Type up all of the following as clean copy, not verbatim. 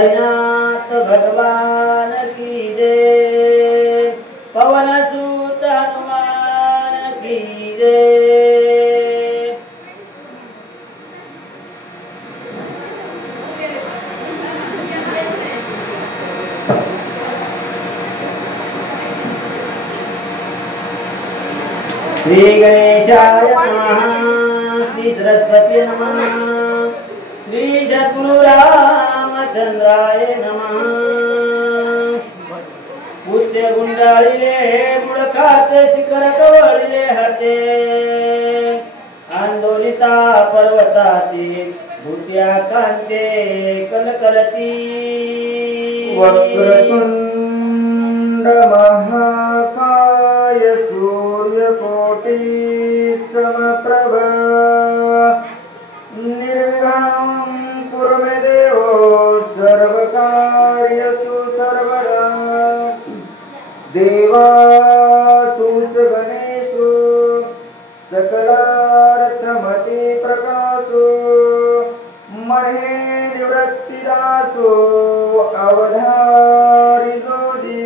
हरिनाथ भगवान की जय। पवन सुत हनुमान की जय। श्री गणेशाय नमः। श्री सरस्वती नमः। श्री सद्गुरुरामचंद्राय नमः। पुष्य गुंडाळिले मुळखात शिखर कवळिले हते। आंदोलिता पर्वताची भूत्या कांते कलकलती। वक्रतुंड महाकाय सूर्यकोटि समप्रभ निर्विघ्नं कुरु मे देवो सर्वकार्येषु सर्वदा। देवा तूच गणेशो सकलार्थमते प्रकाशो महे निवृत्तिदासो अवधारी जोजी।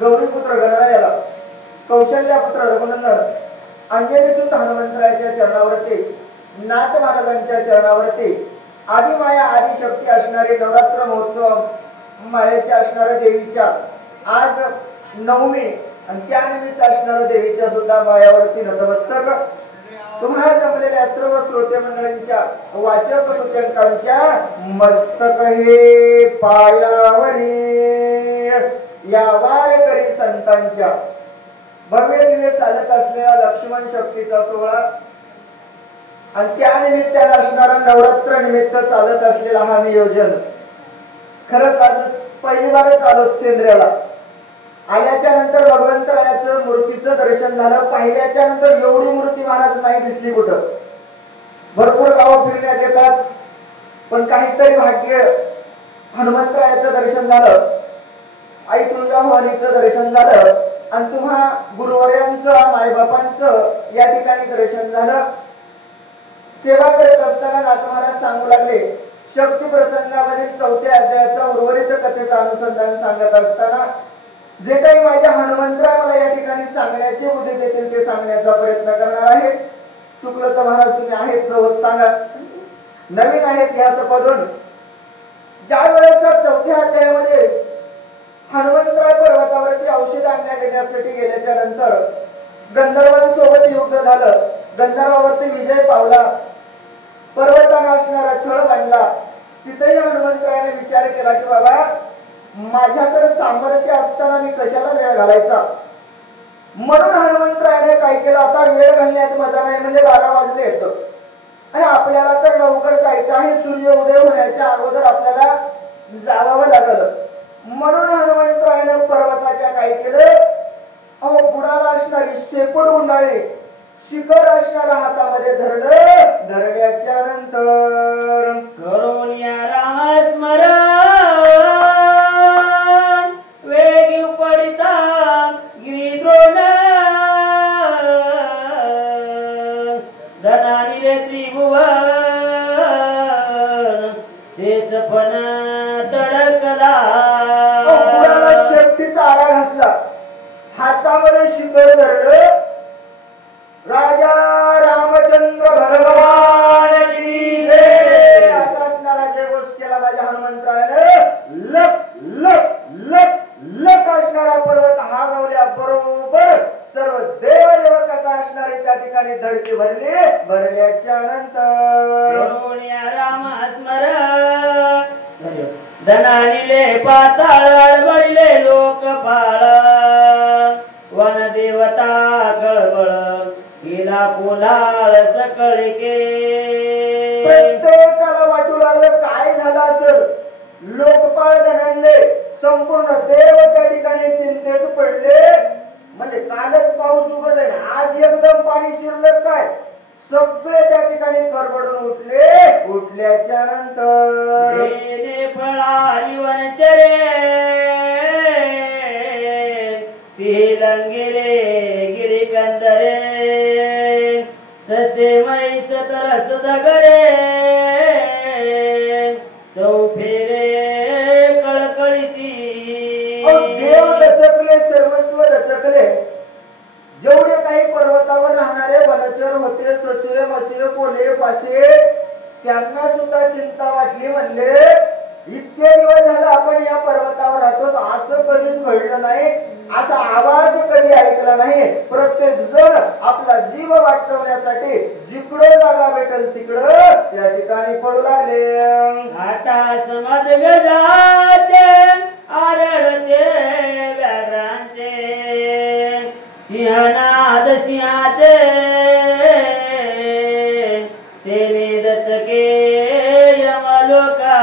गौरीपुत्र गणरायाला कौशल्यापुत्र रघुनंदन अंजनीसुत हनुमंतरायाच्या चरणावरती नाथ महाराजांच्या चरणावरती आदिमाया आदिशक्ती असणारे नवरात्र महोत्सव मायाच्या असणाऱ्या देवीच्या आज नवमी आणि त्यानिमित्त असणाऱ्या देवीच्या सुद्धा मायावरती नतमस्तक तुम्हाला जमलेल्या सर्व श्रोते मंडळींच्या वाचक सूचकांच्या मस्तक हे पायावरी या वारकरी संतांच्या भव्य दिव्य चालत असलेला लक्ष्मण शक्तीचा सोहळा आणि त्यानिमित्ताने असणारा नवरात्र निमित्त चालत असलेला हा नियोजन खरंच आज पहिली बारच आलो सेंद्र्याला आल्याच्या नंतर भगवंतरायाचं मूर्तीचं दर्शन झालं। पाहिल्याच्या नंतर एवढी मूर्ती महाराज नाही दिसली कुठं। भरपूर गावं फिरण्यात येतात पण काहीतरी भाग्य हनुमंतरायाचं दर्शन झालं, आई तुळजाभवानीचं दर्शन झालं आणि तुम्हा गुरुवर्यांचं मायबापांचं या ठिकाणी दर्शन झालं। सेवा करत असताना नाथ महाराज सांगू लागले शक्ती प्रसंगामध्ये 4थ्या अध्यायाचा उर्वरित कथेचं अनुसंधान सांगत असताना जे काही माझ्या हनुमंतराय मला या ठिकाणी सांगण्याचे उद्देश देतील ते सांगण्याचा प्रयत्न करणार आहे। चुकलं तर महाराज तुम्ही आहेत सोबत सांगा, नवीन आहेत या सपदून। ज्या वेळेस 4थ्या अध्यायामध्ये हनुमंतराय पर्वतावरती औषध आणण्या देण्यासाठी गेल्याच्या नंतर गंधर्वांसोबत युद्ध झालं, गंधर्वावरती विजय पावला, पर्वताने असणारा छळ मांडला। तिथेही हनुमंतरायाने विचार केला की बाबा माझ्याकडे सामर्थ्य असताना मी कशाला वेळ घालायचा। म्हणून हनुमंतरायाने काय केलं आता वेळ घालण्यात मजा नाही म्हणजे 12 वाजले येतं आणि आपल्याला तर लवकर जायचं आहे, सूर्य उदय होण्याच्या अगोदर आपल्याला जावावं लागलं। म्हणून हनुमंतरायाने पर्वताच्या काय केलं अहो बुडाला असणारी शेपूट गुंडाळी शिखर असणारा हातामध्ये धरलं, धरण्याच्या नंतर करून या रामस्मरण वेगी पडिता गिरिद्रोण धनानी रे त्रिभुवन शेषफण तडकला। बुडाला शेपटीचा आरा घातला, हातामध्ये शिखर धरलं, राजा रामचंद्र भगवान की जय असा असणारा जयघोष केला माझ्या हनुमंतरायाने। लक लक लक लक असणारा पर्वत हा गावल्या बरोबर सर्व देव देवता असणारे त्या ठिकाणी धडके भरले। भरल्याच्या नंतर राम स्मरण धनानिले पाताळ बळले लोकपाळ वन देवता कळबळ हिला पोलाळ सकळके। प्रत्येकाला वाटू लागलं काय झालं असेल। लोकपाळ धनांले संपूर्ण देव त्या ठिकाणी चिंतेत पडले म्हणजे कालच पाऊस उघडले आज एकदम पाणी शिरलं काय सगळे त्या ठिकाणी खरबडून उठले। उठल्याच्या नंतर फळारी वनचरे तिलंगिरे गिरिकंदरे ससे मैस तरस दगरे चौफे होते ससे मसे कोले पाशे त्यांना सुद्धा चिंता वाटली. म्हणले इतके दिवस झाले आपण या पर्वतावर राहतो, असं कधीच घडलं नाही, असा आवाज कधी ऐकला नाही. प्रत्येक जण आपला जीव वाचवण्यासाठी जिकडं जागा भेटेल तिकडं या ठिकाणी पळू लागले. आता समज गजाचे आरडते व्याघ्रांचे, सिंहनाद सिंहाचे तेने दचके यमलोका.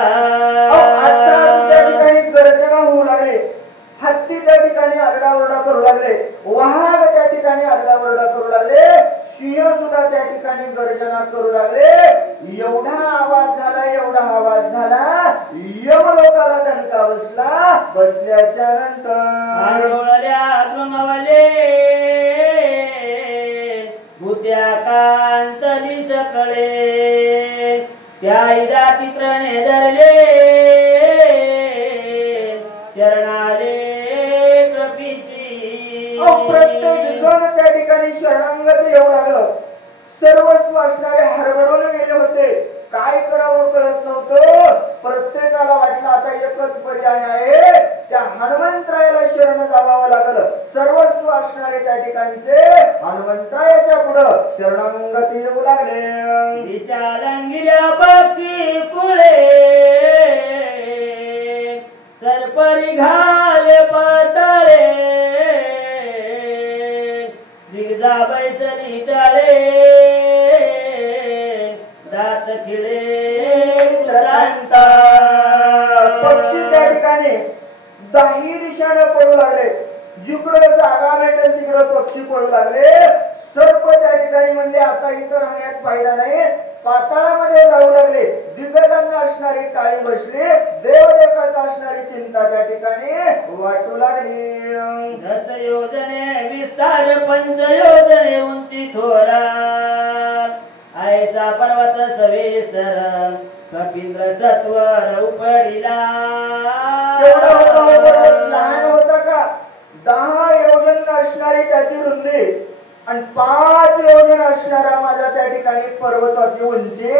त्या ठिकाणी गर्जना होऊ लागले, हत्ती त्या ठिकाणी आरडाओरडा करू लागले, वाघ त्या ठिकाणी आरडाओरडा करू लागले, सिंह सुद्धा त्या ठिकाणी गर्जना करू लागले. एवढा आवाज झाला, एवढा आवाज झाला, यमलोकाला दणका बसला. बसल्याच्या नंतर भूत्या कांतली सकळे त्या इदातित्रणे धरले चरणाले कपीची. प्रत्येक जण त्या ठिकाणी शरणागत येऊ लागलं. सर्वस्व असणारे हरभरून गेले होते, काय करावं कळत नव्हतं. प्रत्येकाला वाटलं आता एकच पर्याय आहे, त्या हनुमंतरायाला शरण जावावं लागलं. सर्वस्व असणारे त्या ठिकाणचे हनुमंतरायाच्या पुढं शरणागती येऊ लागले. विशालंगिऱ्या पक्षी कुळे सरपरी घाले पातळे दिगजा बैसली टाळे दात खिळे क्रांता. पक्षी त्या ठिकाणी दाही दिशानं पळू लागले, जिकडं जागा भेटेल तिकडं पक्षी पळू लागले. सर्प त्या ठिकाणी म्हणजे आता इथं राहण्यात फायदा नाही, पाताळामध्ये जाऊ लागले. दिग्गजांना असणारी टाळी बसली, देवदेवतांना असणारी चिंता त्या ठिकाणी वाटू लागली. दस योजने विस्तार पंच योजने उंची थोरा ऐसा पर्वत सविस्तर कपिंद्र सत्वर उपडिला. एवढा होता हो पर्वत, लहान होता का? 10 योजन असणारी त्याची रुंदी आणि 5 योजन असणारा माझा त्या ठिकाणी पर्वताची उंची.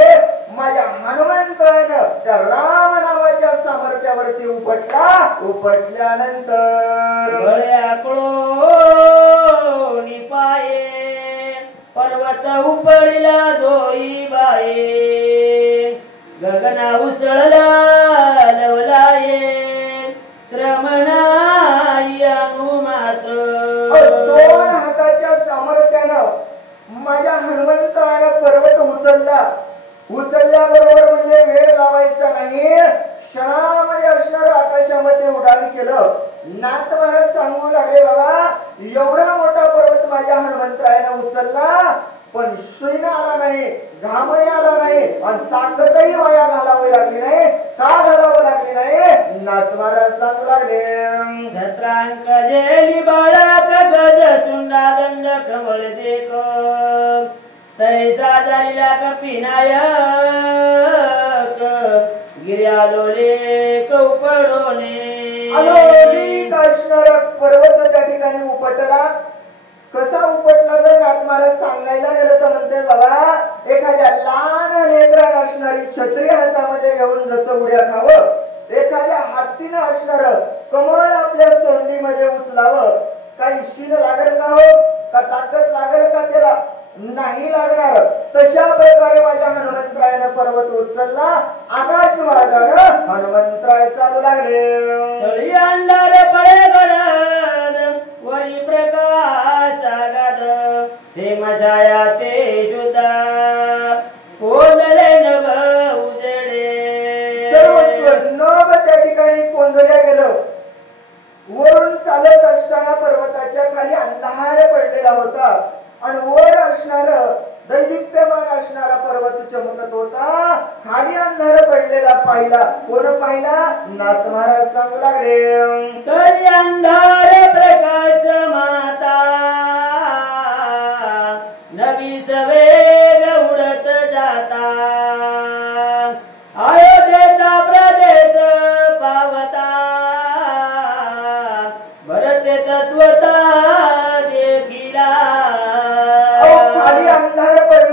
माझ्या हनुमंतानं त्या राम नावाच्या सामर्थ्यावरती उपटला. उपटल्यानंतर गळ्याकडो निपाये पर्वत उपडिला दोई बाये गगना उसळला लवलाये श्रमणाई अनुमात. 2 हाताच्या सामर्थ्यानं माझ्या हनुमंतानं पर्वत उचलला. उचलल्याबरोबर म्हणजे वेळ लावायचा नाही, क्षणामध्ये असणारं आकाशामध्ये उड्डाण केलं. नाथ महाराज सांगू लागले, बाबा एवढा मोठा पर्वत माझ्या हनुमंतरायानं उचलला, पण सैन्य आला नाही, घामही आला नाही आणि ताकदही वाया घालावी लागली नाही. का घालावं लागली नाही? नाथ महाराज सांगू लागले, छत्रांक जेली बाळात गज सुंडा दंड कमळ देख तैसा झालेला कपिनायक गिर्या लोले कौपडोने. अलौकिक असणारा पर्वत त्या ठिकाणी उपटला. कसा उपटला जर नाथ महाराज सांगायला गेलं तर म्हणते, बाबा एखाद्या लहान नेत्रान असणारी छत्री हातामध्ये घेऊन जसं उड्या खावं, एखाद्या हत्तीनं असणार कमळ आपल्या सोंडीमध्ये उचलावं, काही शील लागेल का हो, का ताकद लागेल का त्याला? नाही लागणार. तशा प्रकारे माझ्या हनुमंतरायानं पर्वत उचलला. आकाश मार्गानं हनुमंतराय चालू लागले. तळी अंधार पळे गडद वरी प्रकाश आगाद हेमछाया ते शुद्धा कोंदले नभ उजेडे. सर्वस्व नभ त्या ठिकाणी कोंदल्या गेलं. वरून चालत असताना पर्वताच्या खाली अंधार पडलेला होता आणि वर असणार दैदिप्यमान असणारा पर्वत चमकत होता. खाली अंधार पडलेला पाहिला. कोण पाहिला? नाथ महाराज सांगू लागले, तरी अंधार प्रकाश माता नवीच वेग उडत जाता अयोध्येचा प्रदेश पावता भरते तत्वता देखिला. खाली अंधार पडले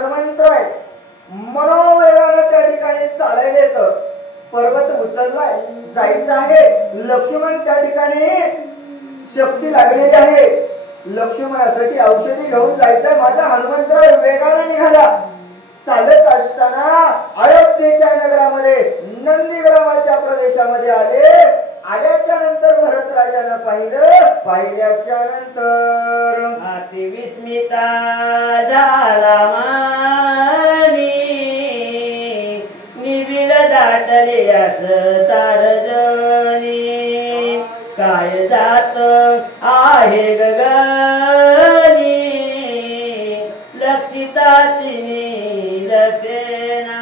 हनुमंतराय मनोवेगाने त्या ठिकाणी चालायला येतं. पर्वत उचललाय, जायचं आहे. लक्ष्मण त्या ठिकाणी शक्ती लागलेली आहे. लक्ष्मणासाठी औषधी घेऊन जायचंय. माझा हनुमंतराय वेगाने निघाला. चालत असताना अयोध्येच्या नगरामध्ये नंदीग्रामाच्या प्रदेशामध्ये आले. आल्याच्या नंतर भरत राजानं पाहिलं. पाहिल्याच्या नंतर अति विस्मिता झाला मानी, निबिड दाटले अस तारजनी. काय जात आहे गगनी, लक्षिताची लक्षणा.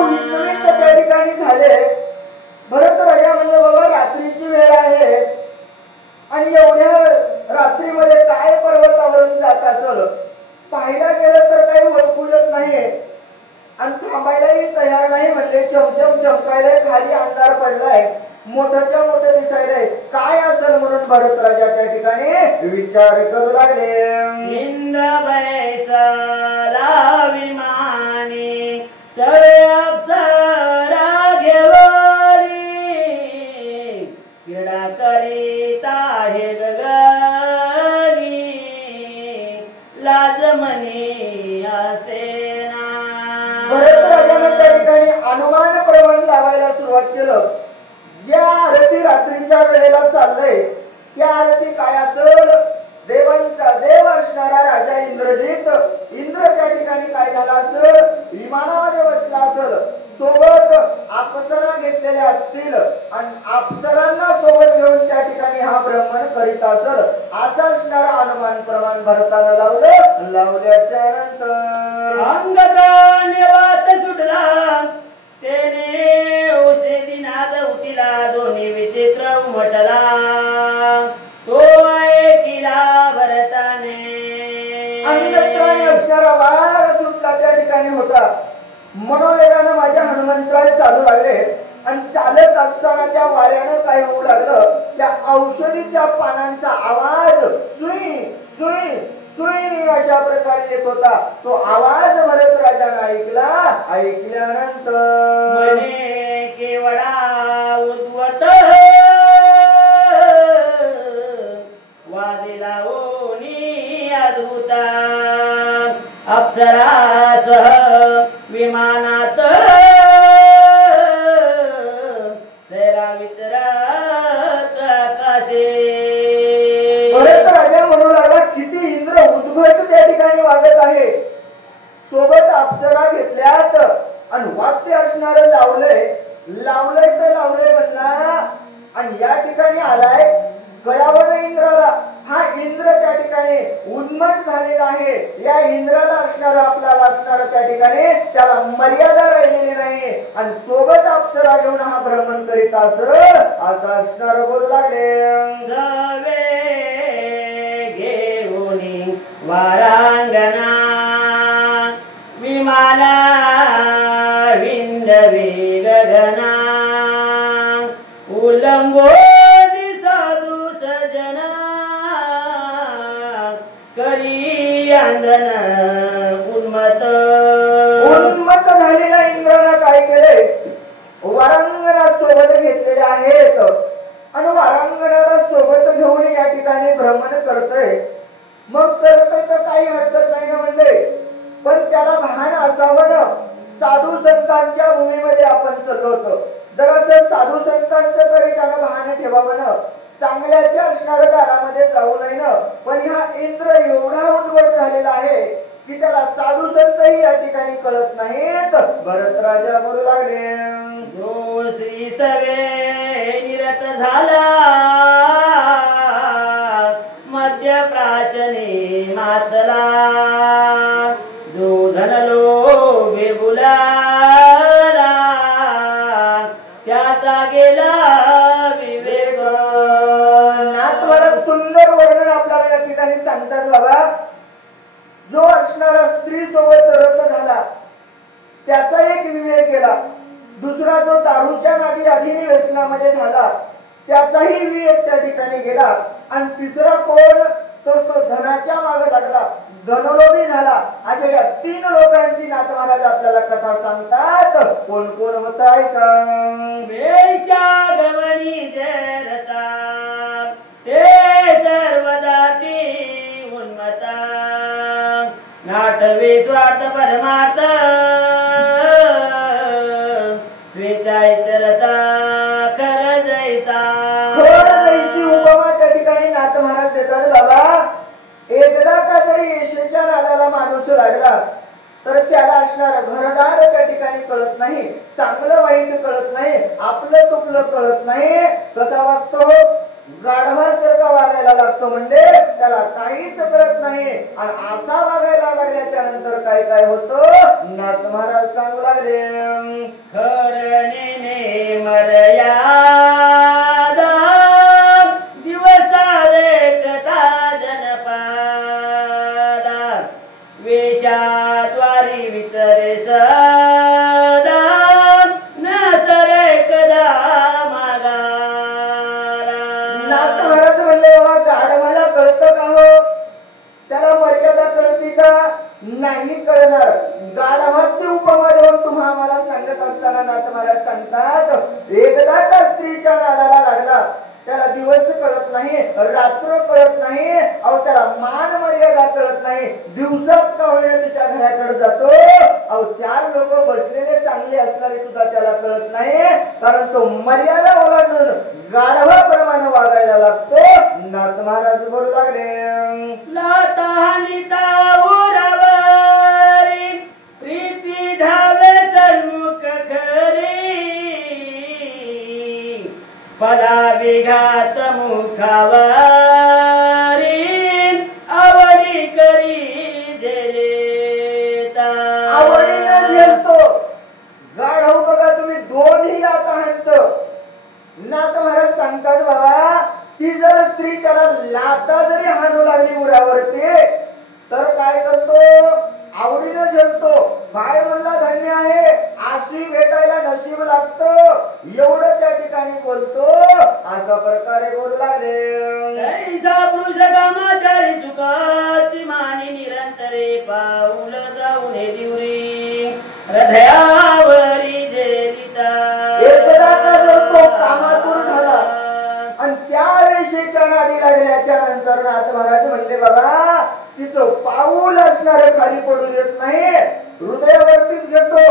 विस्मित त्या ठिकाणी झाले. भरत राजा म्हणले बाबा रात्रीची वेळ आहे आणि एवढ्या रात्रीमध्ये काय पर्वतावरून जात असेल. पाहायला गेलं तर काही ओळखूच नाही आणि थांबायलाही तयार नाही. म्हणले चमचम चमकायला खाली अंधार पडलाय, मोठ्याच्या मोठं दिसायलंय. काय असेल म्हणून भरत राजा त्या ठिकाणी विचार करू लागले. इंद्रवैसला विमानी सगळे अप्सरा घेवली, क्रीडा करीता हे गगनी, लाजमनी असेना. भरत राजाने त्या ठिकाणी अनुमान प्रमाण लावायला सुरुवात केलं. ज्या आरती रात्रीच्या वेळेला चाललंय त्या आरती काय असेल. देवांचा देव असणारा राजा इंद्रजित, इंद्र त्या ठिकाणी काय झाला असेल, विमानामध्ये बसला असेल. सोबत अप्सरा घेतलेल्या असतील आणि अप्सरांना सोबत घेऊन त्या ठिकाणी हा भ्रमण करीत असेल. असं असणारा अनुमान प्रमाण भरताना लावलं. लावल्याच्या नंतर अंगकान्यवात सुटला, तेने औषधी नाद उठिला, दोन्ही विचित्र उमटला. तो ऐकिला भरताने, अंगत्राणी असणारा वाघ सुटला त्या ठिकाणी होता. मनोवेगानं माझ्या हनुमंतराय चालू लागले आणि चालत असताना त्या वाऱ्यानं काय होऊ लागलं, त्या औषधीच्या पानांचा आवाज सुई सुई सुई अशा प्रकारे येत होता. तो आवाज भरत राजाने ऐकला. ऐकल्यानंतर मने केवळा उद्वत वादिला ओनी अद्भुता, अप्सरासह विमानात सैरा विचरत आकाशे. भरत राजा म्हणू लागला, किती इंद्र उद्भट त्या ठिकाणी वागत आहे. सोबत अप्सरा घेतल्यात आणि वाद्य असणार लावलंय. लावलंय तर लावलंय म्हणला आणि या ठिकाणी आलाय. गळावर इंद्राला, हा इंद्र त्या ठिकाणी उन्मट झालेला आहे. या इंद्राला असणार आपल्याला असणार त्या ठिकाणी त्याला मर्यादा राहिलेली नाही आणि सोबत अप्सरा घेऊन हा भ्रमण करीत असं असणार बोलू लागले. घेऊन वारांगणा विमाना विंदवी गगना, उल्लंघो साधू सजना, करी अंधन उन्मत. उन्मत्त झालेल्या इंद्रानं काय केले, वारांगणा सोबत घेतलेले आहेत आणि वारांगणाला सोबत घेऊन या ठिकाणी भ्रमण करतोय. मग करतोय तर काही हरकत नाही ना म्हणले, पण त्याला भान असावं ना. साधू संतांच्या भूमीमध्ये आपण चाललो होतो, जरासं साधू संतांचं तरी त्याला भान ठेवावं ना. चांगल्याच्या असणाऱ्या दारामध्ये जाऊ नये ना. पण हा इंद्र एवढा उद्भट झालेला आहे की त्याला साधू संतही या ठिकाणी कळत नाहीत. भरत राजा बोलू लागले. जो श्री सवे निरत झाला, मध्य प्राचने मातला, जो धनलोभे बुलाला, त्याचा गेला विवेक. नाथवाला सुंदर वर्णन आपल्याला या ठिकाणी सांगतात बाबा. जो असणारा स्त्री सोबत रत झाला त्याचा एक विवेक गेला. दुसरा जो दारूच्या नादी अधीनी व्यसनामध्ये झाला त्याचाही विवेक त्या ठिकाणी गेला. आणि तिसरा कोण तर तो धनाच्या मागे लागला, धनलोभी झाला. अशा या 3 लोकांची नाथ महाराज आपल्याला कथा सांगतात. कोण कोण होत आहे का? वेशागमनी जरता ते सर्वदाती उन्मता नाटवे स्वार्थ परमार्थ स्वेच्छाय चरता खर जैसा. जैसी उपमा त्या ठिकाणी नाथ महाराज देतात. बाबा, एकदा का जरी येशूच्या नादाला माणूस लागला तर त्याला असणार घरदार त्या ठिकाणी कळत नाही, चांगलं वाईट कळत नाही, आपलं चुकलं कळत नाही. कसा वागतो? गाढवासारखा वागायला लागतो, म्हणजे त्याला काहीच कळत नाही. आणि असा वागायला लागल्याच्या नंतर काय काय होतं नाथ महाराज सांगू लागले. खरणे मर्यादा दिवसा रेखता जनपादा वेशाद्वारी विचरे सदा न सरे कदा मागारा. नाथ महाराज म्हणले, बाबा गाढवाला कळतं का हो? त्याला मर्यादा कळती का? नाही कळणार. गाढवाची उपमा देऊन तुम्हा आम्हाला सांगत असताना नाथ महाराज सांगतात, एकदा का स्त्रीच्या नादाला लागला त्याला दिवस कळत नाही, रात्र कळत नाही, अहो त्याला मान मर्यादा कळत नाही. दिवसाच का होईना तिच्या घराकडे जातो, अहो 4 लोक बसलेले चांगले असणारे सुद्धा त्याला कळत नाही, कारण तो मर्यादा ओलांडून गाढवाप्रमाणे वागायला लागतो. नाथ महाराज बोलू लागले. लातानिता उरावरी प्रीती धावे सन्मुख खरी पदा विघात मुखावरी आवडी करी झेलेता. आवडीनं झेलतो. गाढव बघा तुम्ही, 2ही लाता हाणतो. नाथ महाराज सांगतात, बाबा ती जर स्त्री त्याला लाता जरी हाणू लागली उरावरती तर काय करतो? आवडीनं झेलतो. काय म्हणला धन्य आहे, आशी भेटायला नशीब लागतं, एवढं त्या ठिकाणी बोलतो. अशा प्रकारे बोलू लागले. ऐसा पुरुष कामाचारी चुकाची मानी निरंतरे पाऊल जाऊन हे दिवरी हृदयावरी जेलिता. एकदा का जर तो कामातूर झाला आणि त्या वेशेच्या नादी लागल्याच्या नंतर नाथ महाराज म्हणले, बाबा तिचं पाऊल असणार खाली पडू देत नाही, हृदयावरतीच घेतो.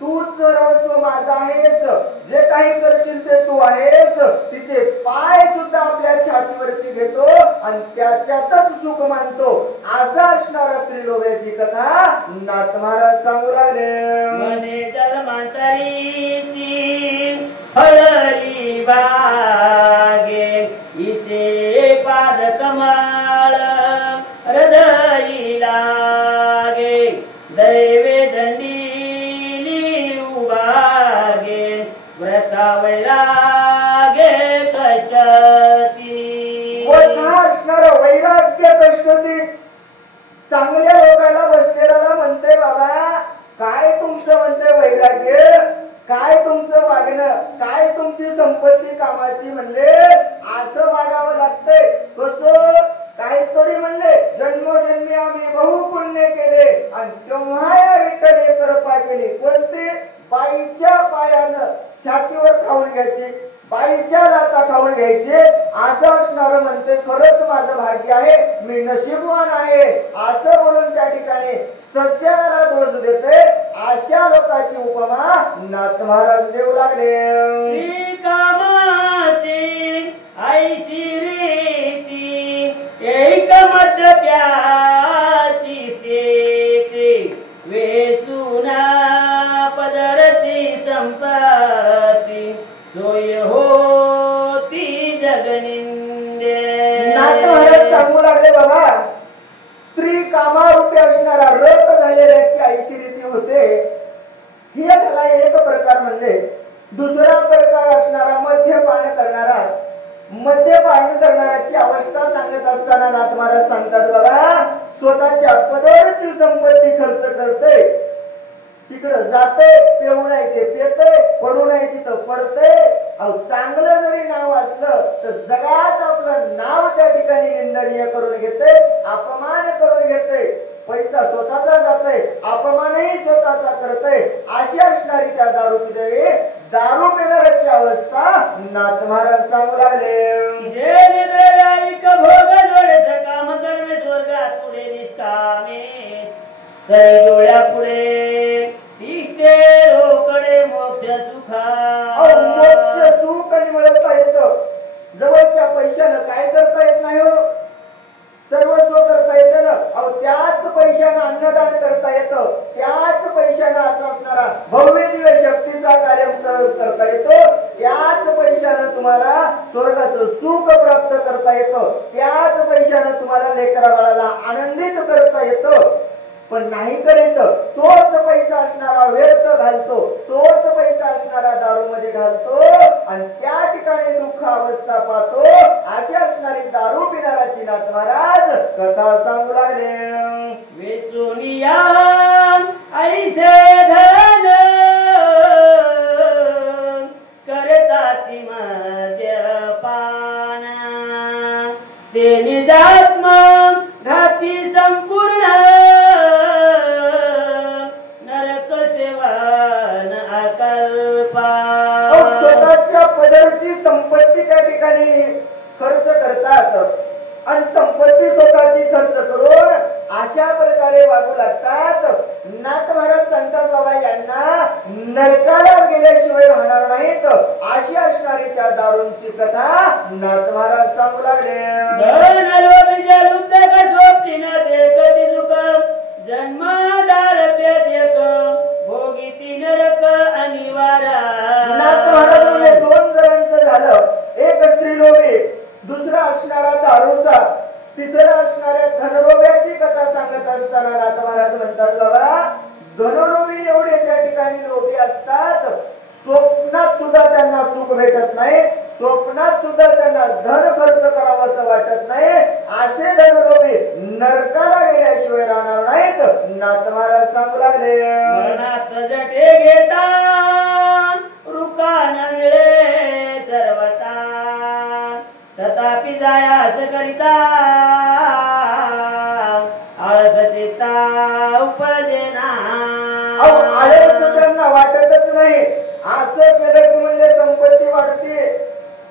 तूच सर्वस्व माझा आहेस, जे काही करशील ते तू आहेस. तिचे पाय सुद्धा आपल्या छातीवरती घेतो आणि त्याच्यातच सुख मानतो. असा असणारा स्त्रीलोभ्याची कथा नाथ महाराज सांगू लागले. मने जन्मांतरीची हळरी बागे इचे पाद कमाळ हृदयी लागे दैवे दंडी उभागे व्रता वैरागे कष्टती. असणार वैराग्य कष्टती. चांगल्या लोकांना बसलेला म्हणते, बाबा काय तुमचं म्हणते वैराग्य, काय तुमचं वागणं, काय तुमची संपत्ती कामाची, म्हणले असं वागावं लागतंय. कसं? काहीतरी म्हणले जन्मोजन्मी आम्ही बहु पुण्य केले आणि तेव्हा या विठ्ठल कृपा केली. कोणती? बाईच्या पायानं छातीवर खाऊन घ्यायची, बाईच्या लाता खाऊन घ्यायचे. असं असणार म्हणते, खरंच माझं भाग्य आहे, मी नशीबवान आहे, असं बोलून त्या ठिकाणी सज्जनाला दोष देते. अशा लोकांची उपमा नाथ महाराज देऊ लागले. कामाची ऐशी रीती एक मध्य प्याची स्थिती वेचुना पदरची संपत्ती सोय होती जगनिंदे. नाथ महाराज सांगू लागले, बाबा स्त्री कामारूपी असणारा रत झालेल्याची ऐशी रीती होते. हे झाला एक प्रकार. म्हणजे दुसरा प्रकार असणारा मद्यपान करणारा. मद्यपान करणाऱ्याची अवस्था सांगत असताना नाथ महाराज सांगतात, बाबा स्वतःच्या पदरची संपत्ती खर्च करते, तिकडं जाते, पेऊ नाही ते पेते, पडू नाही तिथं पडते. अहो चांगलं जरी नाव असलं तर जगात आपलं नाव त्या ठिकाणी निंदनीय करून घेते, अपमान करून घेते, पैसा स्वतःचा जातोय, अपमानही स्वतःचा करतोय. अशी असणारी त्या दारू पिणारी दारू पिणाऱ्याची अवस्था नाथ महाराज सांगू लागले. जे निद्रयायिक भोग जोडे काम कर्मे स्वर्गात पुढे निष्कामे तरी डोळ्या पुढे इष्टे रोकडे मोक्ष सुखा. मोक्ष सुख आणि मिळवता येतं, जवळच्या पैशानं काय करता येत नाही हो. सर्वस्व करता येतं ना. अहो त्याच पैशानं अन्नदान करता येतं, त्याच पैशानं असा असणारा भव्य दिव्य शक्तीचा कार्यक्रम करता येतो, त्याच पैशानं तुम्हाला स्वर्गाचं सुख प्राप्त करता येतं, त्याच पैशानं तुम्हाला लेकरा बाळाला आनंदित करता येतं. पण नाही करीत तोच पैसा असणारा व्यर्थ घालतो, तोच पैसा असणारा दारू मध्ये घालतो आणि त्या ठिकाणी दुःख अवस्था पाहतो. अशी असणारी दारू पिणाराची नाथ महाराज कथा सांगू लागले. वेचोनिया ऐसे धन करता ती मद्यपान ते निजात्मा घाती संपूर्ण नरक सेवन अकल्पा. स्वतःच्या पदरची संपत्ती त्या ठिकाणी खर्च करतात आणि संपत्ती स्वतःची खर्च करून अशा प्रकारे वागू लागतात. नाथ महाराज सांगतात बाबा यांना नरकाला गेल्याशिवाय राहणार नाहीत. अशी असणारी त्या दारूंची कथा नाथ महाराज सांगू लागले. नाथ महाराज दोन जणांचं झालं, एक स्त्रीलोभी, दुसरा असणारा दारूचा, तिसरा असणाऱ्या धनलोभ्याची कथा सांगत असताना नाथ महाराज म्हणतात बाबा धनलोभी एवढे त्या ठिकाणी लोभी असतात, स्वप्नात सुद्धा त्यांना सुख भेटत नाही, स्वप्नात सुद्धा त्यांना धन खर्च करावं असं वाटत नाही. असे धनलोभी नरकाला गेल्याशिवाय राहणार नाहीत. नाथ महाराज सांगू लागले. मरणात जटे घेता रुकान मिळे सर्वता तथापि जायास करिता आळस चित्ता उपजेना. आळस त्यांना वाटतच नाही. असं केलं की म्हणजे संपत्ती वाढते,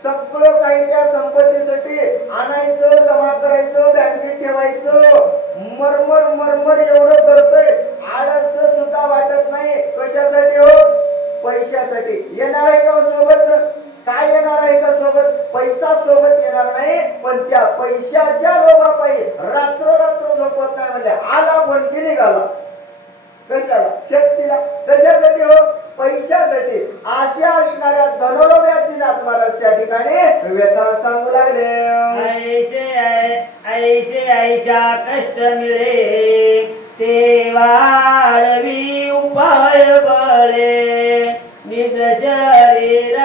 सगळं काही त्या संपत्तीसाठी आणायचं, जमा करायचं, बँकेत ठेवायचं, मरमर मरमर एवढं करतोय. आळस सुद्धा वाटत नाही. कशासाठी हो? पैशासाठी. येणार आहे का सोबत? काय येणार आहे का सोबत? पैसा सोबत येणार नाही, पण त्या पैशाच्या लोभापायी रात्र रात्र झोपत नाही. म्हणजे आला पण की निघाला. कशाला? शक्तीला. कशासाठी हो? पैशासाठी. अशा असणाऱ्या धनलोभ्याची नाथ महाराज त्या ठिकाणी व्यथा सांगू लागले. ऐसे ऐशा कष्ट मिळे ते वाढवी उपाय बळे निज शरीर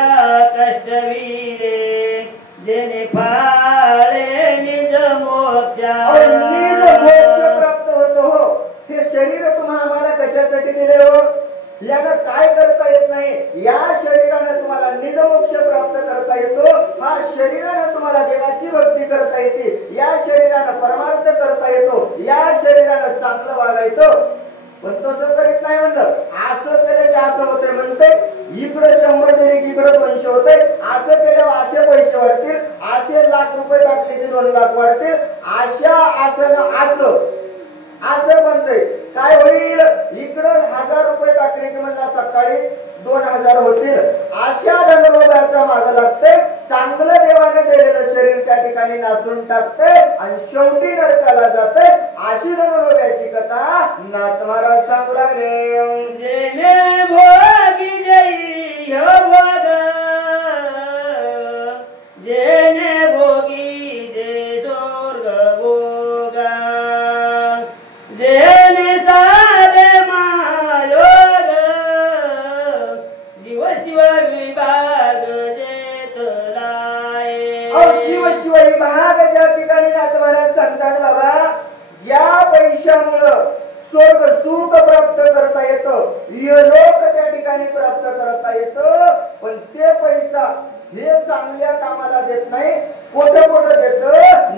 कष्ट विरे जेणे फाळे निज मोक्ष. निज मोक्ष प्राप्त होतो हो. हे शरीर तुम्हाला आम्हाला कशासाठी दिले हो? यानं काय करता येत नाही. या शरीरानं तुम्हाला निज मोक्ष प्राप्त करता येतो. हा शरीरानं तुम्हाला देवाची भक्ती करता येते, या शरीरानं परमार्थ करता येतो, या शरीरानं चांगलं वागायचं. पण तसं करीत नाही म्हणलं. असं केलं की असं होते म्हणते, इकडे 100 दिले की इकडे 200 होते, असं केल्यावर असे पैसे वाढतील, असे लाख रुपये टाकले की 2 लाख वाढतील, अशा असं असं बनतंय. काय होईल? इकडं 1000 रुपये टाकले की म्हणला सकाळी 2000 होतील. अशा धनलोभाचा माग लागते. चांगलं देवाने दिलेलं शरीर त्या ठिकाणी नासून टाकते आणि शेवटी नरकाला जाते. अशी धनलोभाची कथा नाथ महाराज सांगू लागले. जेणे भोगी जई भोग जेणे भोगी जे स्वर्ग भोग जेणे साधे मायोग जीव शिव विभाग जेतलाय. जीव शिव विभाग ज्या ठिकाणी नाथ महाराज सांगतात बाबा ज्या पैशामुळं स्वर्ग सुख प्राप्त करता येतं, इहलोक त्या ठिकाणी प्राप्त करता येतं, पण ते पैसा हे चांगल्या कामाला देत नाही, कुठं कुठं देत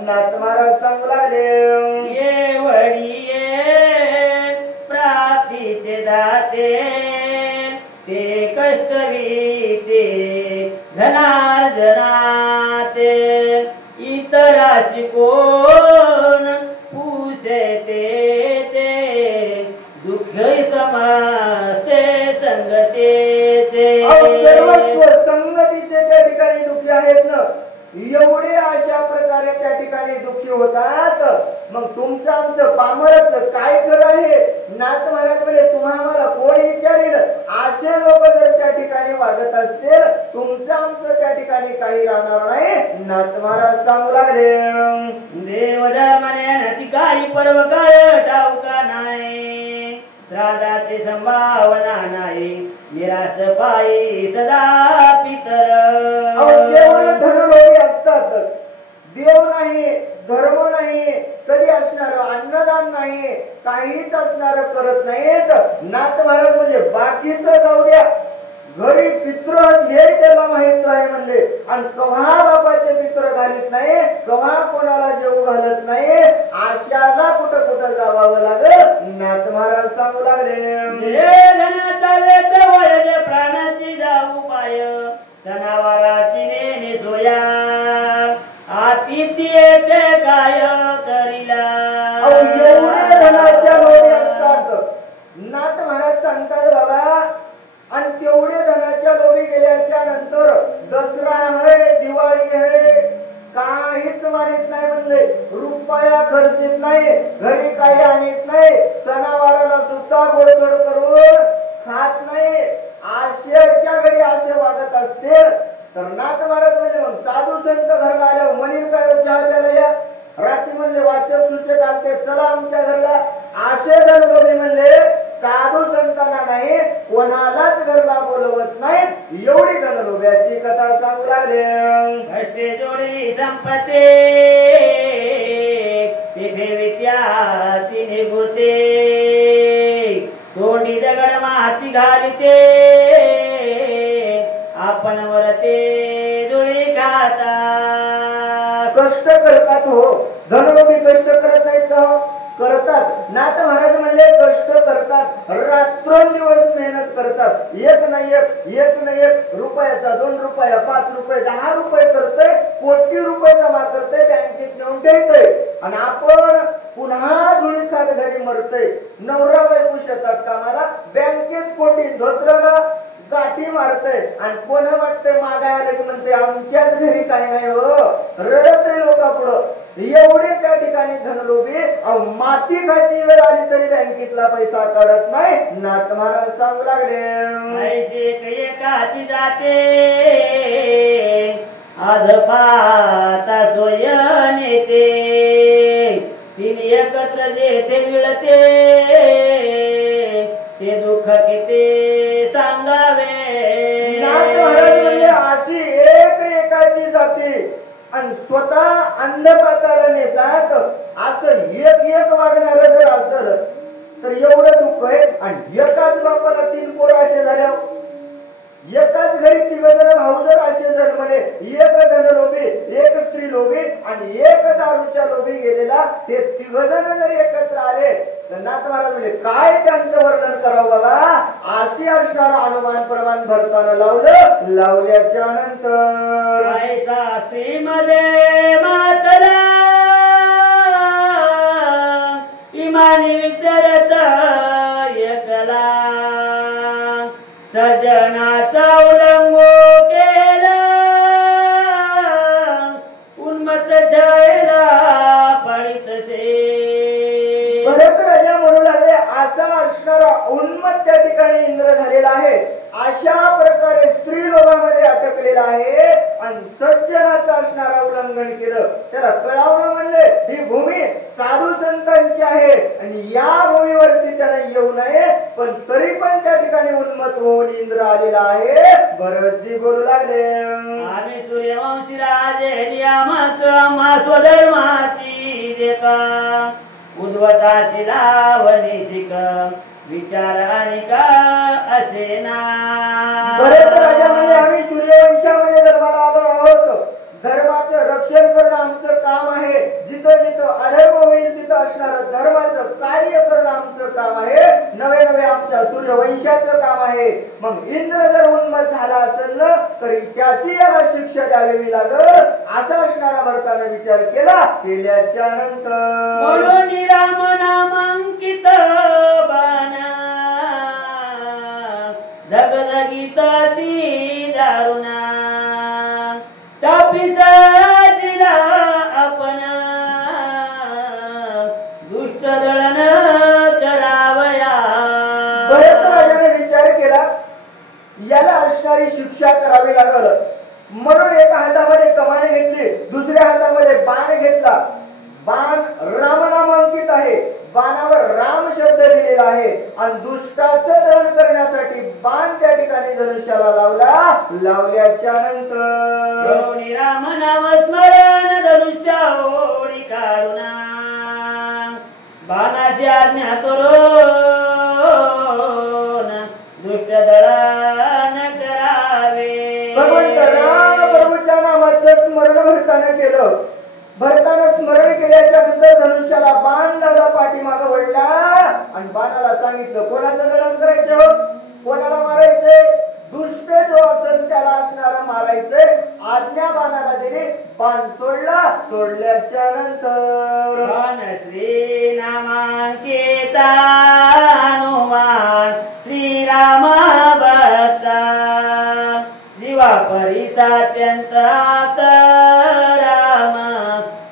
नाथ महाराज सांगू लागले. ये वडी ये प्राप्तीचे दाते ते कष्टवीते धनार्जनाते इतराशी कोण पुसते ते दुःख समजते संगतेचे. सर्वस्व संगतीचे त्या ठिकाणी दुःखी आहेत ना, एवढे अशा प्रकारे त्या ठिकाणी दुःखी होतात. मग तुमचं आमचं पामरच काय खरं आहे? नाथ महाराज म्हणे तुम्हा आम्हाला कोण विचारील? असे लोक जर त्या ठिकाणी वागत असतील, तुमचं आमचं त्या ठिकाणी काही राहणार नाही. नाथ महाराज सांगू लागले. देवधर्माने नती काही पर्व काय ठाऊका नाही, श्राद्धाची संभावना नाही, निराश पायी सदा पितर. जेवढे धनलोभी असतात, देव नाही, धर्म नाही, कधी असणार अन्नदान नाही, काहीच असणार करत नाहीत. नाथ महाराज म्हणजे बाकीचं जाऊ द्या, घरी पित्र हे त्याला माहित आहे म्हणले, आणि कव्हा बापाचे पित्र घालीत नाही, कव्हा कोणाला जेव घालत नाही, आशाला कुठं कुठं जावावं लागल. नाथ महाराज सांगू लागले. धनाचा वेद वळले प्राणाची जाऊ पाय, जनावराची नेने सोया आतिथ्य येते काय करीला. एवढे धनाच्या लोभी असतात. नाथ महाराज सांगतात बाबा, आणि तेवढे धनाच्या लोभी गेल्याच्या नंतर दसरा आहे, दिवाळी आहे, काहीच मानित नाही म्हणले, रुपया खर्चित नाही, घरी काही आणत नाही, सणावाराला सुद्धा गोडधोड करून खात नाही. आशेच्या घरी आशे वागत असतील तर नाथ महाराज म्हणजे मग साधू संत घरला आल्यावर म्हणील काय चहा प्यायला या, रात्री म्हणले वाचक सूचक आलते चला आमच्या घरला. आशे धनलोभी म्हणले साधू संतांना नाही, कोणालाच घरला बोलवत नाही. एवढी धनलोभ्याची कथा सांगू लागले. कष्टे जोडी संपते तिथे विद्या तिने भूते, तोंडी दगड माती घालते आपण वरते जुळी खाता. कष्ट करतात हो, धनलोभी कष्ट करत नाहीत का? करतात. नाथ महाराज म्हणले कष्ट करतात, रात्रंदिवस मेहनत करतात, एक ना एक रुपयाचा 2 रुपया 5 रुपये 10 रुपये करतोय, कोटी रुपये जमा करतोय, बँकेत नेऊन ठेवतोय, आणि आपण पुन्हा धुळी खात घरी मरतोय. नवरा बायको शेतात कामाला, बँकेत कोटी धोत्राला गाठी मारतय, आणि कोण वाटतंय मागाय आले की म्हणते आमच्याच घरी काही नाही हो, रडत आहे लोका पुढं. एवढे त्या ठिकाणी धनलोभी, माती खायची वेळ आली तरी बँकेतला पैसा काढत नाही. नाथ महाराज सांगू लागले. पैसे एकाची जाते आधपाता सोयन येते, तीन एकत्र जेथे मिळते ते दुःख किती सांगावे. नाथ महाराज म्हणजे अशी एकाची जाते आणि स्वतः अन्नपाताला नेतात. असं एक वागणार जर असेल तर एवढं दुःख आहे. आणि एकाच बापाला 3 पोरं असे झाल्यावर, एकाच घरी 3 जण भाऊ जर असे जर म्हणे, एक धनलोभी, एक स्त्री लोभी आणि एक दारूच्या लोभी गेलेला, ते 3 जण जर एकत्र आले तर नाथ महाराज म्हणजे काय त्यांचं वर्णन करावं बाबा. अशी असणारा अनुमान प्रमाण भरताना लावल्याच्या नंतर पैसा स्त्रीमध्ये मातला इमानी विचारत एकला, सजनाचा उलंगो केला उन्मत जायला पडितसे. भरत राजा म्हणू लागले असा असणारा उन्मत त्या ठिकाणी इंद्र झालेला आहे. अशा प्रकारे स्त्री लोभामध्ये अटकलेला आहे आणि सज्जनाचा असणारा उल्लंघन केलं. त्याला कळावलं म्हणले ही भूमी साधू संतांची आहे आणि या भूमीवरती त्याने येऊ नये, पण तरी पण त्या ठिकाणी उन्मत होऊन इंद्र आलेला आहे. भरतजी बोलू लागले. आम्ही सूर्यवंशी राजे नियामक आम्हा स्वधर्माची देता, उद्वताशी लावणी शिक विचार आणि का असे ना. भरत राजा म्हणजे आम्ही सूर्यवंशामध्ये जन्माला आलो आहोत. धर्माचं रक्षण करणं आमचं काम आहे. जिथं जिथं अधर्म होईल तिथं असणारं धर्माचं कार्य करणं आमचं काम आहे. नवे नवे आमच्या सूर्यवंशाचं काम आहे. मग इंद्र जर उन्मत्त झाला असेल ना तरी त्याची याला शिक्षा द्यावी लागल असा असणारा भरताने विचार केल्याच्या नंतर म्हणून राम नामांकित बाण जगजगीत ती दारुणा तापिसाजीला आपण दुष्ट दळण करावया. भरत राजाने विचार केला याला असणारी शिक्षा करावी लागल. म्हणून एका हातामध्ये कमान घेतली, दुसऱ्या हातामध्ये बाण घेतला. बाण रामनामांकित आहे. बाणावर राम शब्द लिहिलेला आहे आणि दुष्टाचं दळण करण्यासाठी बाण त्या ठिकाणी धनुष्याला लावल्याच्या नंतर राम नाम स्मरण धनुष्या ओळी काढूना बाणाची आज्ञा करून दुष्ट दळण करावे. भगवंत राम प्रभूच्या नामाचं स्मरण भरताना केलं. भरताना स्मरण केल्याच्या नंतर धनुष्याला बाण लावला, पाठीमागं वळला आणि बाणाला सांगितलं कोणाचं दळण करायचं हो, कोणाला मारायचंय. दुष्ट जो असेल त्याला असणारा मारायचंय. आज्ञा बाणाला दिली. बाण सोडल्याच्या नंतर बाण श्री नामांकिता हनुमान श्रीराम भक्ता जीवा परीचा अत्यंत राम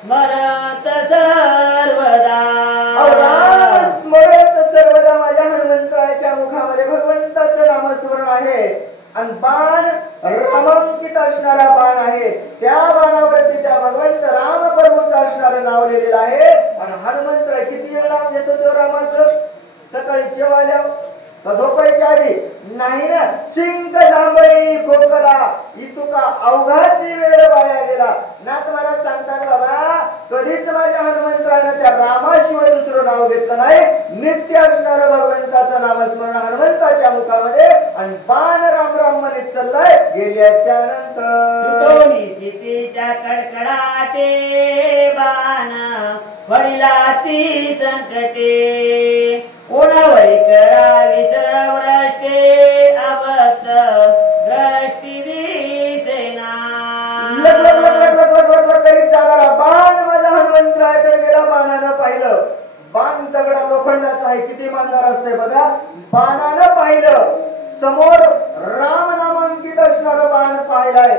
स्मरत सर्वदा. राम स्मरत सर्वदा. माझ्या हनुमंताच्या मुखामध्ये भगवंताचं नामस्मरण आहे आणि बाण रामांकित असणारा बाण आहे. त्या बाणावरती त्या भगवंत राम प्रभूचं असणारं नाव लिहिलेलं आहे. आणि हनुमंत किती वेळ नाव घेतो तो रामाचं? सकाळी जेवायला का झोपायच्या आधी? नाही ना. शिंक जांभळी खोकला इतुका अवघाची वेळ वाया गेला. नाथ महाराज सांगतात बाबा कधीच माझ्या हनुमंतानं त्या रामाशिवाय दुसरं नाव घेतलं नाही. नित्य असणारं भगवंताचं नामस्मरण हनुमंताच्या मुखामध्ये आणि बाण राम राम म्हणत चाललाय. गेल्याच्या नंतर सीतेच्या कडकडाटे बाण वडिला ती संकटे कोणावरी करावी सर्वराष्ट्रे अभक्त दृष्टी दिसेना. करीत जाणारा बाण माझ्या हनुमंतरायाकडे गेला. बाणानं पाहिलं. बाण दगडा लोखंडाचा आहे. किती मानदार असते बघा. बाणानं पाहिलं. समोर राम नामांकित असणारं बाण पाहिलाय.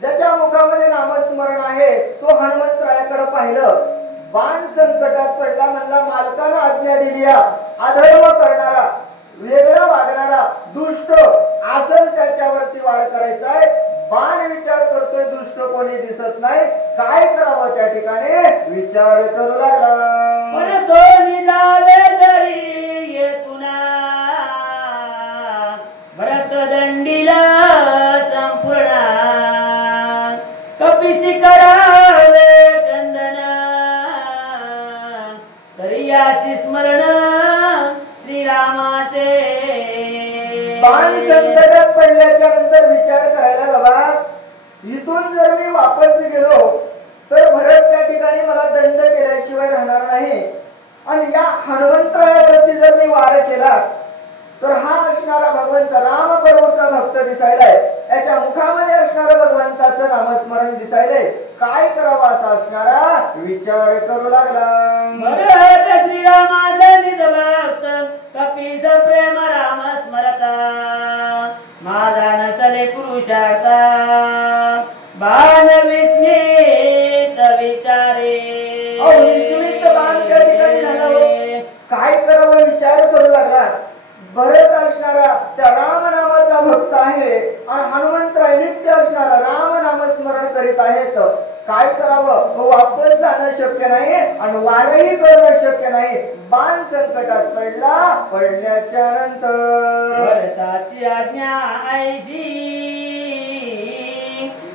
ज्याच्या मुखामध्ये नामस्मरण आहे तो हनुमंतरायाकडे पाहिलं. बाण संकटात पडला. म्हणला मालकानं आज्ञा दिली अधर्म करणारा वेगळा वागणारा दुष्ट असेल त्याच्यावरती वार करायचा आहे. बाण विचार करतोय दुष्ट कोणी दिसत नाही. काय करावं त्या ठिकाणी विचार करू लागला. दोन्ही जावे जरी येतुना भरत दंडीला संपूर्ण कपिसी करावे चंदन तरी याशी स्मरण श्रीरामाचे. बाण संकटात पडल्याच्या नंतर विचार करायला बाबा इथून जर मी वापस गेलो तर भरत त्या ठिकाणी मला दंड केल्याशिवाय राहणार नाही. आणि या हनुमंतरायावरती जर मी वार केला तर हा असणारा भगवंत राम प्रभूचा भक्त दिसायलाय. याच्या मुखामध्ये असणारं भगवंताचं नामस्मरण दिसायलंय. काय करावं असा असणारा विचार करू लागला. भरत श्रीरामाचा निज भक्त कपीच प्रेम राम स्मरता माझा न चले पुरुषार्था बाण विस्मित विचारे. विस्मित बाण त्या ठिकाणी झाला. काय करावं विचार करू लागला. भरत असणारा त्या राम नामाचा भक्त आहे आणि हनुमंतराय नित्य असणारा राम नामस्मरण करीत आहेत. काय करावं? वापस जाणं शक्य नाही आणि वारही करणं शक्य नाही. बाण संकटात पडल्याच्या नंतर भरताची आज्ञा ऐशी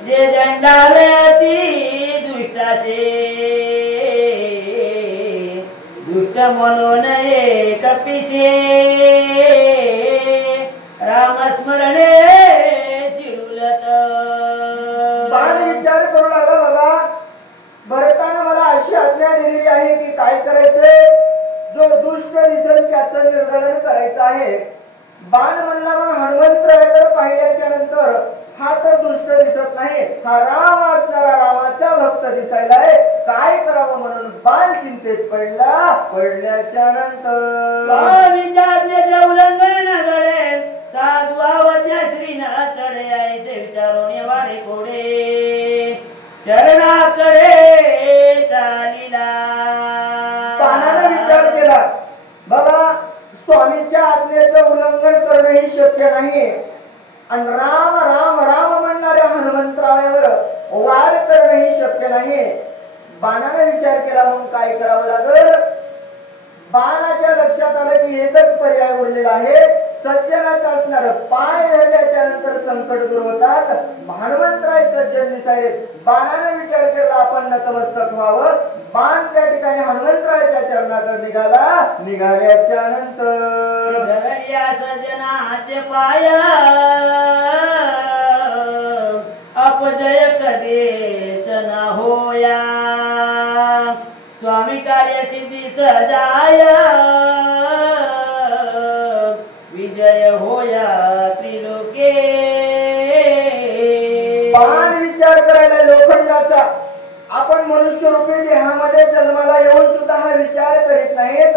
जे दंडावती दुष्टाचे दुष्ट म्हणून एक पिशे रामस्मरणे शिरुलत. बाण विचार करू लागला बाबा, भरतानं मला अशी आज्ञा दिलेली आहे की काय करायचंय, जो दुष्ट दिसेल त्याचं निर्दलन करायचं आहे. बाण म्हणला मग हनुमंतरायाकडे पाहिल्याच्या नंतर हा तर दुष्ट दिसत नाही, हा राम असणारा रामाचा भक्त दिसायलाय, काय करावं म्हणून बाण चिंतेत पडला. पडल्याच्या नंतर स्वामीच्या आज्ञेचे उल्लंघन न घडे, साधू अवज्ञा श्री न चढे, ऐसे विचारून वारे कोडे चरणाकडे चालिला. बाणाने विचार केला, बाबा स्वामीच्या आज्ञेचं उल्लंघन करणं ही शक्य नाही, आणि राम राम राम म्हणणाऱ्या हनुमंतरायावर वार करणं ही शक्य नाही. बाणाने विचार केला, मग काय करावं लागल. बाणाच्या लक्षात आलं की एकच पर्याय उरलेला आहे, सज्जनाचा असणार पाय धरल्याच्या नंतर संकट दूर होतात. हनुमंतराय सज्जन दिसायले. बाणाने विचार केला आपण नतमस्तक व्हावं. बाण त्या ठिकाणी हनुमंतरायाच्या चरणाकडे निघाला. निघाल्याच्या नंतर धरल्या सज्जनाचे पाय अपजय कधीच न होया, स्वामी कार्य सिद्धी सजाय विजय होया त्रिलोके. बाण विचार करायला लोखंडाचा, आपण मनुष्य रूपी देहामध्ये जन्माला येऊन सुद्धा हा विचार करीत नाहीत.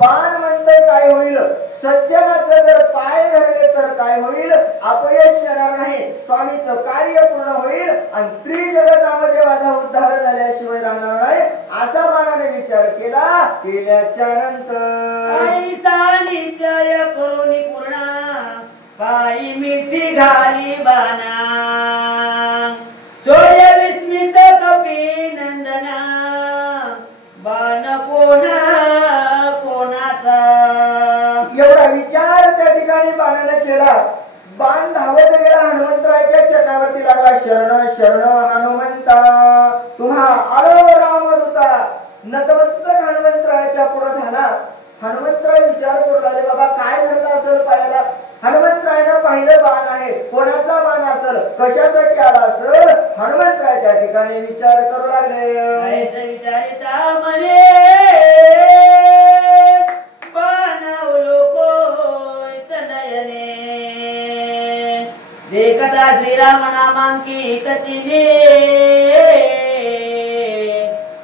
बाण म्हणतोय काय होईल, सज्जनाचं जर पाय धरले तर काय होईल, अपयश येणार नाही, स्वामीचं कार्य पूर्ण होईल आणि त्रिजगतामध्ये माझा उद्धार झाल्याशिवाय राहणार नाही, असा बाणाने विचार केला. केल्याच्या नंतर निश्चय करून पूर्णा पायी मिठी घाली बाणा, सोय विस्मित कपी नंदना, बाण कोणाचा. एवढा विचार त्या ठिकाणी बाणाने केला. बाण धावत गेला, हनुमंतरायाच्या चरणावरती लागला. शरण शरण हनुमंता तुम्हा आलो रामदूता. नतमस्तक हनुमंतरायाच्या पुढे झाला. हनुमंतराय विचार करू लागले, बाबा काय धरलं असेल पायाला. हनुमंतरायानं पाहिलं बाण आहे, कोणाचा बाण असेल, कशासाठी आला असेल. हनुमंतराय त्या ठिकाणी विचार करू लागले. ऐसे विचारिता मने बाणावलो कोय नयने, देखता श्रीराम नामांकित चिन्हे,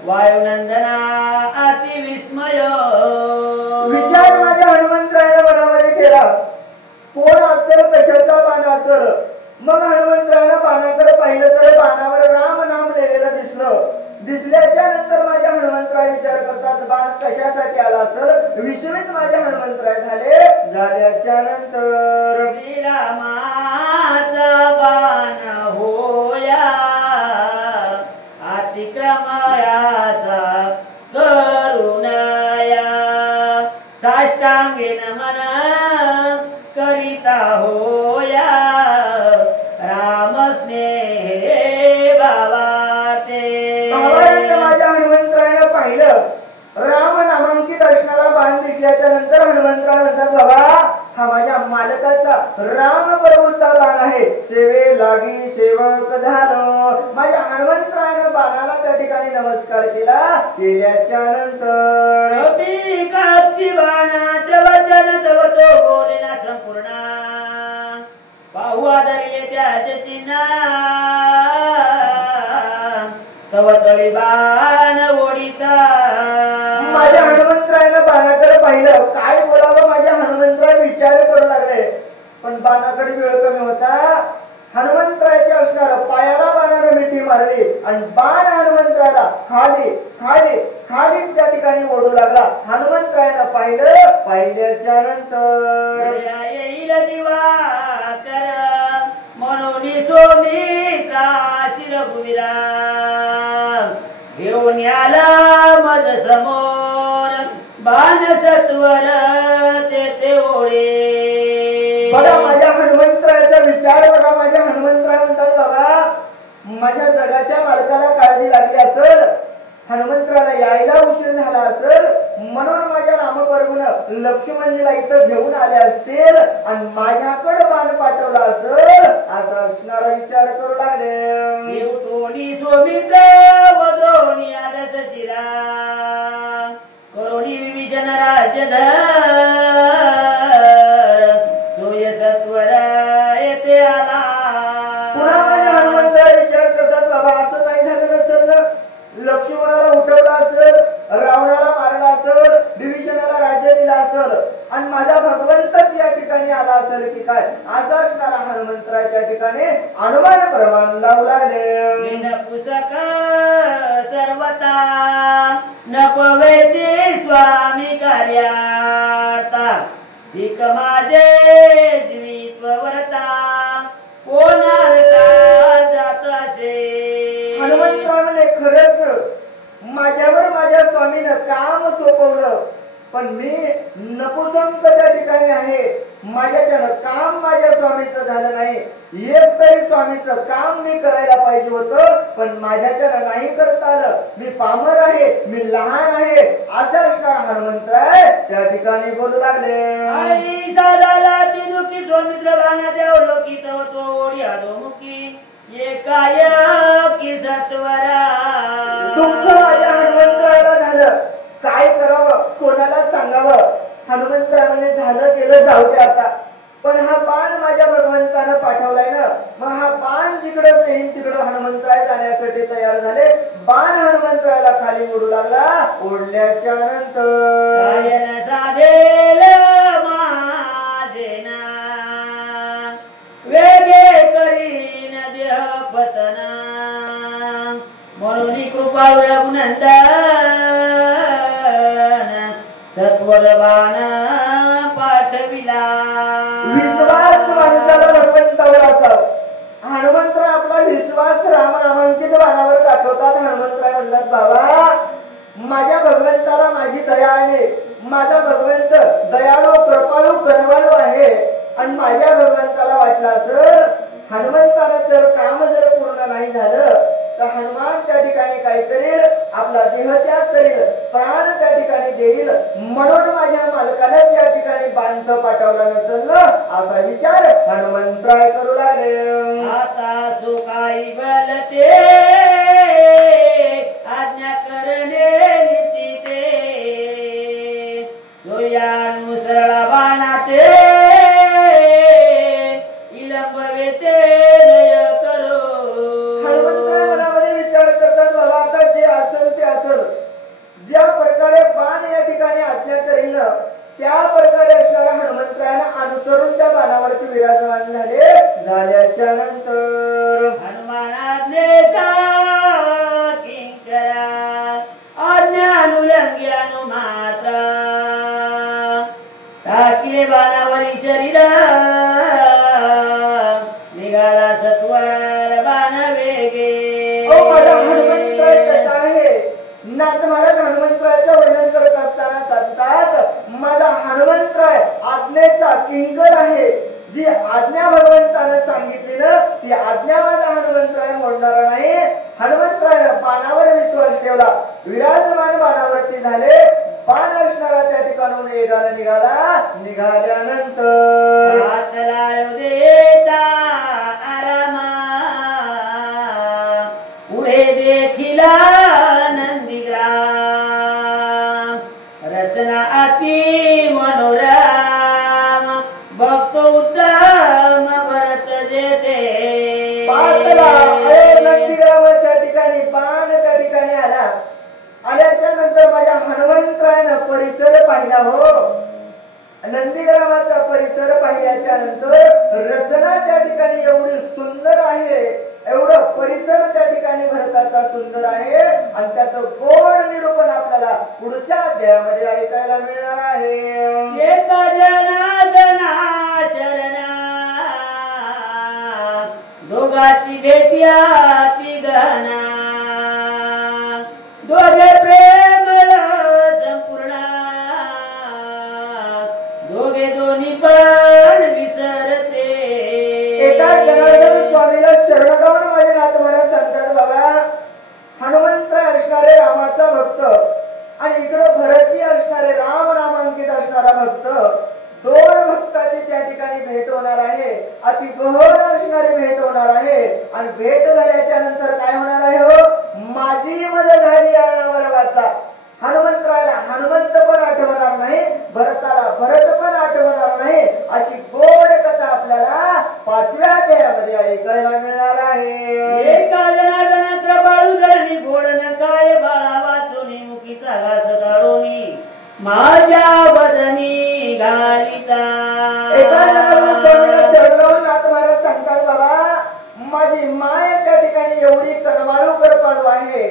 वायुनंदना अति विस्मय. विचार माझ्या हनुमंतरायाने मनामध्ये केला, कोण असेल, कशाचा बाण असेल. मग हनुमंतरायानं बाणाकडे पाहिलं तर बाणावर राम नाम लिहिलेलं दिसलं. दिसल्याच्या नंतर माझ्या हनुमंतराय विचार करतात, बाण कशासाठी आला असेल. विस्मित माझ्या हनुमंतराय झाले. झाल्याच्या नंतर श्रीरामाचा बाण होया अतिक्रमयाचा करुणाया, साष्टांगी नमन करिता होया राम स्नेहे भावाते. भावार्थ माझ्या हनुमंतरायानं पाहिलं. राम नामांकित असणारा बाण दिसल्याच्या नंतर हनुमंतराय म्हणतात, बाबा हा माझ्या मालकाचा राम प्रभूचा बाण आहे, सेवे लागी सेवक झालो. माझ्या हनुमंतरायानं बाणाला त्या ठिकाणी नमस्कार केला. केल्याच्या नंतर बाणाचे वचन तव तो बोलेना संपूर्ण, पाहू आदरिले त्याचे चिन्ह, तव तळी बाण ओढिता. माझ्या हनुमंतरायानं बाणाकडे पाहिलं. काय बोलावं माझ्या हनुमंतराय विचार करू लागले, पण बाणाकडे वेळ कमी होता. हनुमंतरायाचे असणार पायाला बाणाने मिठी मारली आणि बाण हनुमंतरायाला खाली खाली खाली त्या ठिकाणी ओढू लागला. हनुमंतरायानं पाहिलं. पाहिल्याच्या नंतर येईल दिवाकर म्हणून सोमीचा शिरभुविरा, घेऊन आला मज समोर बाण सत्वर तेथे ओढे. बघा माझ्या हनुमंतरायाचा विचार बघा. माझ्या हनुमंतराय म्हणतात, बाबा माझ्या जगाच्या मालकाला काळजी लागली असेल, हनुमंतराला यायला उशीर झाला असेल, म्हणून माझ्या रामप्रभून लक्ष्मणजीला इथं घेऊन आले असतील आणि माझ्याकडे बाण पाठवला असेल असा असणारा विचार करू लागले. उठोनी सोमित्र वदोनी आदत चिरा करोनी विभीषण राजधर सोय सत्वरा येते आला. पुन्हा माझ्या हनुमंत विचार करतात बाबा असं नाही झालं नसेल ना, लक्ष्मणाला उठवलं असेल, रावणाला मारलं असेल, विभीषणाला राज्य दिलं असेल आणि माझा भगवंतच या ठिकाणी आला असेल की काय, असा असणारा हनुमंतराय त्या ठिकाणी अनुमान प्रमाण लावू लागले. पुस्तका सर्वता नपवेचे स्वामी कार्याता भीक माझे जीवित्व व्रता कोणाला जात असे. हनुमंतराय म्हणे खरंच माझ्यावर माझ्या स्वामीनं काम सोपवलं, पण मी नपुसंक त्या ठिकाणी आहे, माझ्याच्यानं काम माझ्या स्वामीचं झालं नाही. एक तरी स्वामीचं काम मी करायला पाहिजे होतं, पण माझ्याच्यानं नाही करता आलं. मी पामर आहे, मी लहान आहे, असं असणार हनुमंतराय त्या ठिकाणी बोलू लागले. आई साधाला ती दुखी स्वामित्र बाणा देव लोकित होतो ओढी अधोमुखी एकाय की सत्वरा. दुःख माझ्या हनुमंतराला झालं, काय करावं कोणाला सांगावं. हनुमंतराय म्हणजे झालं गेलं जाऊ दे आता, पण हा बाण माझ्या भगवंतानं पाठवलाय ना, मग हा बाण जिकडं येईल तिकडं हनुमंतराय जाण्यासाठी तयार झाले. बाण हनुमंतरायला खाली ओढू लागला. ओढल्याच्या नंतर वेगे करीन देह पतना म्हणून कृपा रघुनंदन सत्वर बाण पाठविला. विश्वास माणसाला भगवंतावर असावा. हनुमंतराय आपला विश्वास रामनामांकित बाणावर दाखवतात. हनुमंतराय म्हणतात बाबा माझ्या भगवंताला माझी दया आहे, माझा भगवंत दयाळू कृपाळू कनवाळू आहे आणि माझ्या भगवंताला वाटलं असं हनुमंतानं जर काम जर पूर्ण नाही झालं तर हनुमान त्या ठिकाणी काय करेल, आपला देह त्याग करेल, प्राण त्या ठिकाणी देईल, म्हणून माझ्या मालकानंच या ठिकाणी बांध पाठवला नसेल असा विचार हनुमंतराय करू लागले. आता सो काही बलते आज्ञा करणे निश्चिते सोयानुसरळा बाणाते इलंबवेते नय करो. हनुमंतराय मनामध्ये विचार करतात बाबा आता जे असेल ते असेल, ज्या प्रकारे बाण या ठिकाणी आज्ञा करील त्या प्रकारे असणाऱ्या हनुमंतरायाला अनुसरून त्या बाणावरती विराजमान झाले. झाल्याच्या नंतर हनुमानाज्ञेचा किंकरा आज्ञानुलंघी अनुमात्रा टाकले बाणावरी शरीर निघाला सत्वर बाण वेगे. ओ माझा हनुमंतराय कसा आहे. नाथ महाराज हनुमंतरायाचं वर्णन करत असताना सांगतात माझा हनुमंतराय आज्ञेचा किंकर आहे. जी आज्ञा भगवंतानं सांगितली ना ती आज्ञा माझा हनुमंतराय मोडणारा नाही. हनुमंतरायनं बाणावर विश्वास ठेवला, विराजमान बाणावरती झाले. बाण असणारा त्या ठिकाणून वेगाने निघाला. निघाल्यानंतर पुढे देखिला नंदीग्राम रचना अति मनोरम भक्त उत्तम भरत जेते. नंदीग्रामाच्या ठिकाणी बाण त्या ठिकाणी आला. आल्याच्या नंतर माझ्या हनुमंतरायानं परिसर पाहिला. हो नंदीग्रामाचा परिसर पाहिल्याच्या नंतर रचना त्या ठिकाणी एवढी सुंदर आहे, एवढं परिसर त्या ठिकाणी भरताचा सुंदर आहे आणि त्याचं गोड निरूपण आपल्याला पुढच्या अध्यायामध्ये ऐकायला मिळणार आहे. एक जनार्दना चरणा दोघाची भेटिया ती गहना दोघे प्रेम संपूर्ण दोघे दोन्ही पण विसरते. एका जनार्दन स्वामीला शरण जाऊन माझे नाथ महाराज सांगतात बाबा हनुमंतराय असणारे रामाचा भक्त आणि इकडं भरती असणारे राम नामांकित असणारा भक्त, दोन भक्ताची त्या ठिकाणी भेट होणार आहे. अति गहन असणारी भेट होणार आहे. आणि भेट झाल्याच्या नंतर काय होणार आहे हो, माझी मदत झाली अनावर वाचा. हनुमंतरायला हनुमंत पण आठवणार नाही, भरताला भरत पण आठवणार नाही. अशी गोड कथा आपल्याला 5व्या अध्यायामध्ये ऐकायला मिळणार आहे. एका जनार्दन कृपाळू धरणी गोड नकाय बाळा वाचुनी मुखीचा घास काढोनी माझ्या वदनी घालिता. एका जनार्दन स्वामीला शरण लावून नाथ महाराज सांगतात, बाबा माझी माय त्या ठिकाणी एवढी कनवाळू कृपाळू आहे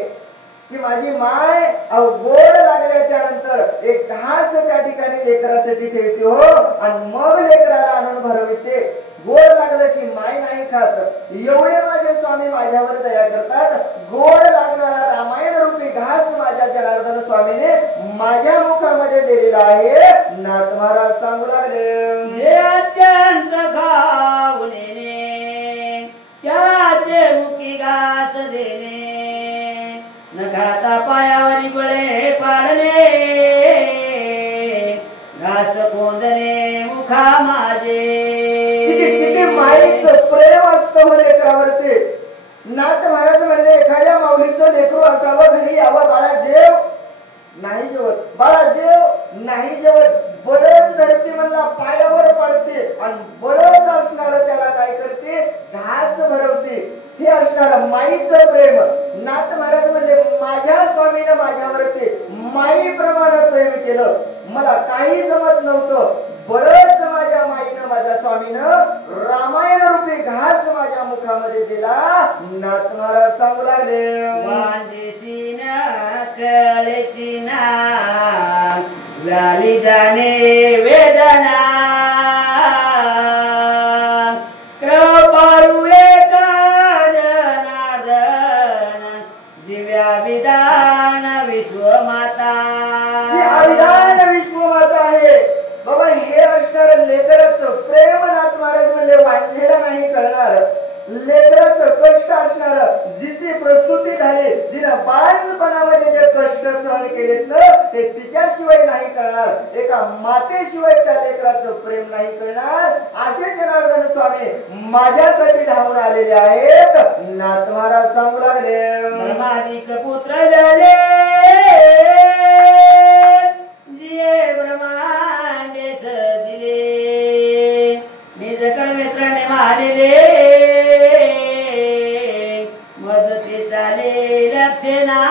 की माझी माय गोड लागल्याच्या नंतर एक घास त्या ठिकाणी लेकरासाठी ठेवते हो, आणि मग लेकराला आणून भरविते. गोड लागलं की माय नाही खात. एवढे माझे स्वामी माझ्यावर दया करतात. गोड लागणारा रामायण रूपी घास माझ्या जनार्दन स्वामीने माझ्या मुखामध्ये दिलेला आहे. नाथ महाराज सांगू लागले, जे अत्यंत खाऊने त्याचे मुखी घास देणे न खाता पायावरी बळे पाडणे घास कोंदणे मुखा माझे. किती माईचं प्रेम असतं हो लेकरावरती. नाथ महाराज म्हणले, एखाद्या माऊलीचं लेकरू असावं घरी, यावं बाळा जेव, नाही जेवत, बाळा जेव, नाही जेवत. बळच धरती म्हणला पायावर पडते आणि बळच असणार त्याला काय करते, घास भरवते. हे असणार माईचं प्रेम. नाथ महाराज म्हणले, माझ्या स्वामीनं माझ्यावरती माईप्रमाणे प्रेम केलं. मला काही जमत नव्हतं, बळच माझ्या माईनं माझ्या स्वामीनं रामायण रूपी घास माझ्या मुखामध्ये दिला. नाथ महाराज सांगू लागले, वांजेसी ना कळेची ना झाली जाणे वेदना कृपाळू एका जनार्दन दिव्या विधान विश्वमाता. जी अविधान विश्वमाता आहे. बाबा हे असणार लेकराचं प्रेम. नाथ महाराज म्हणले, वांझेला नाही कळणार. लेकराचं कष्ट असणार, जिची प्रस्तुती झाली, जिनं बाळपणामध्ये जे कष्ट सहन केलेत ना, ते तिच्याशिवाय नाही करणार. एका मातेशिवाय त्या लेकराचं प्रेम नाही करणार. असे जनार्दन स्वामी माझ्यासाठी धावून आलेले आहेत. नाथ महाराज सांगू लागले, ब्रह्मादिक पुत्र झाले जिये ब्रह्मांडेस दिले निज कर्मेत्राने मारले मदती चाले लक्षणा.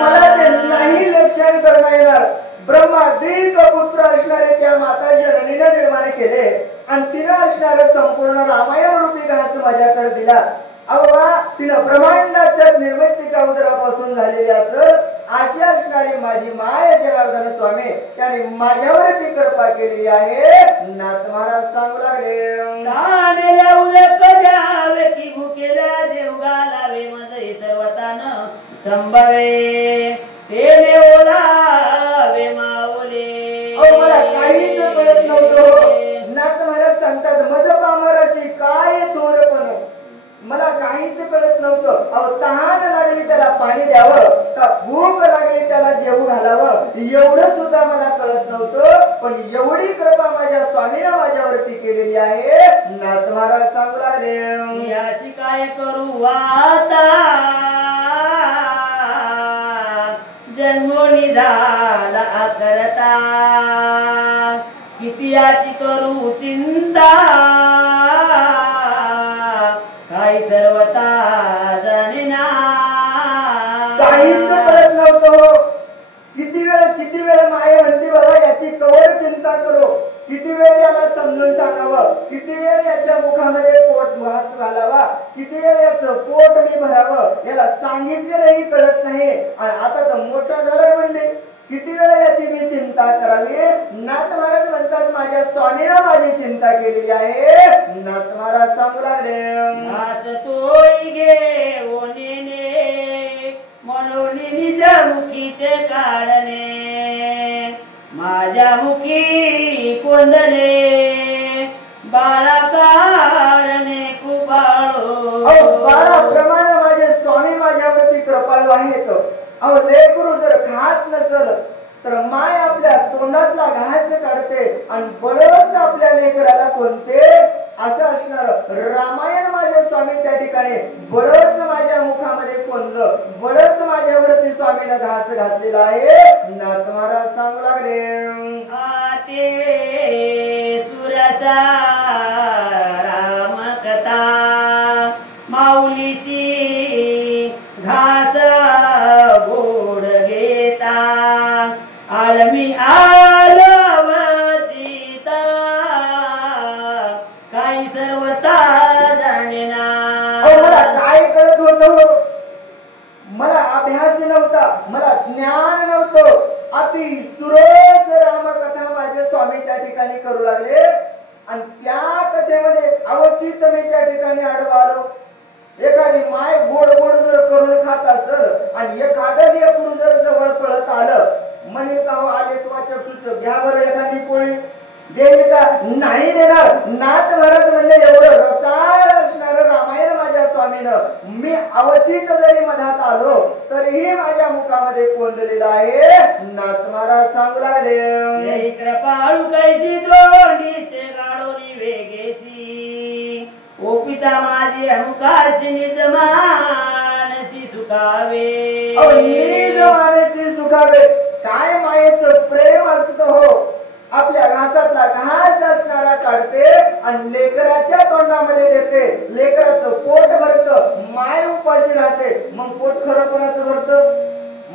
मला ते नाही लक्षण करता येणार. ब्रह्मादिक पुत्र असणारे त्या माता जननीने निर्माण केले आणि तिनं असणारं संपूर्ण रामायण रूपी घास माझ्याकडे दिला. अबा तिनं ब्रह्मांडाच्या निर्मितीच्या उदरापासून झालेली असं अशी असणारी माझी माय जनार्दन स्वामी त्याने माझ्यावरती कृपा केलेली आहे. नाथ महाराज सांगू लागले, तानेल्या उलट जावे की भुकेल्या देव घालावे मज सर्वतान संभवे तेने ओलावे माऊले. मला काहीच कळत नव्हतं. नाथ महाराज सांगतात, मज पामराशी काय थोरपण, मला काहीच कळत नव्हतं. तहान लागली त्याला पाणी द्यावं का भूक लागली त्याला जेवू घालावं, एवढं सुद्धा मला कळत नव्हतं. पण एवढी कृपा माझ्या स्वामीनं माझ्यावरती केलेली आहे. नाथ महाराज सांगू लागले, याशी काय करू आता जन्मोनी झाला करता किती याची करू चिंता काही सर्वता जाणेना. काहीच कळत नव्हतं. किती वेळ माये म्हणते, बाबा याची कवर चिंता करो, किती वेळ याला समजून सांगावं, किती वेळ याच्या मुखामध्ये पोट घास घालावा, किती वेळ याचं पोट मी भरावं, याला सांगितलेलंही कळत नाही. आणि आता तर मोठा झालाय म्हणले, किती वेळ याची मी चिंता करावी. नाथ महाराज म्हणतात, माझ्या स्वामीनं माझी चिंता केलेली आहे. नाथ महाराज सांगू लागले, घास तोय घे ओनेने म्हणून निज मुखीचे काढणे माझ्या मुखी कोंदणे बाळा कारणे कृपाळो. बाळाप्रमाणे माझे स्वामी माझ्यावरती कृपाळू आहेत. अहो लेकरू जर खात नसल तर माय आपल्या तोंडातला घास काढते आणि बळच आपल्या लेकराला कोणते असं असणार. रामायण माझ्या स्वामी त्या ठिकाणी बळच माझ्या मुखामध्ये कोणलं, बळच माझ्यावरती स्वामीनं घास घातलेला आहे. नाथ महाराज सांगू लागले ते सुरसा राम कथा माऊलीशी घास गोड घेता आलमी आलवचिता काही सर्वता जाणेना. मला काय कळत होत, मला अभ्यास नव्हता, मला ज्ञान नव्हतं. अति सुरेश रामकथा माझे स्वामी त्या ठिकाणी करू लागले आणि त्या कथेमध्ये अवचित मी त्या ठिकाणी आडवा आलो. एखादी माय गोड गोड जर करून खात असल आणि एखादं लेकरू जर जवळ पळत आलं म्हणेल का हो आले तुमच्या सुच घ्या बरं एखादी पोळी देईल का, नाही देणार. नाथ महाराज म्हणले एवढं रसाळ असणार रामायण माझ्या स्वामीनं मी अवचित जरी मधात आलो तरीही माझ्या मुखामध्ये कोंदलेलं आहे. नाथ महाराज सांगू लागले कृपाळू कैसी द्रोणीचे गाडोनी वेगेशी ओ पिता माझी अमुकाशी निज मानसी सुखावे. निज मानसी सुखावे. काय मायेचं प्रेम असत हो. आपल्या घासातला घास असणारा काढते आणि लेकराच्या तोंडामध्ये देते. लेकराचं पोट भरतं, माय उपाशी राहते. मग पोट खरं कोणाचं भरतं,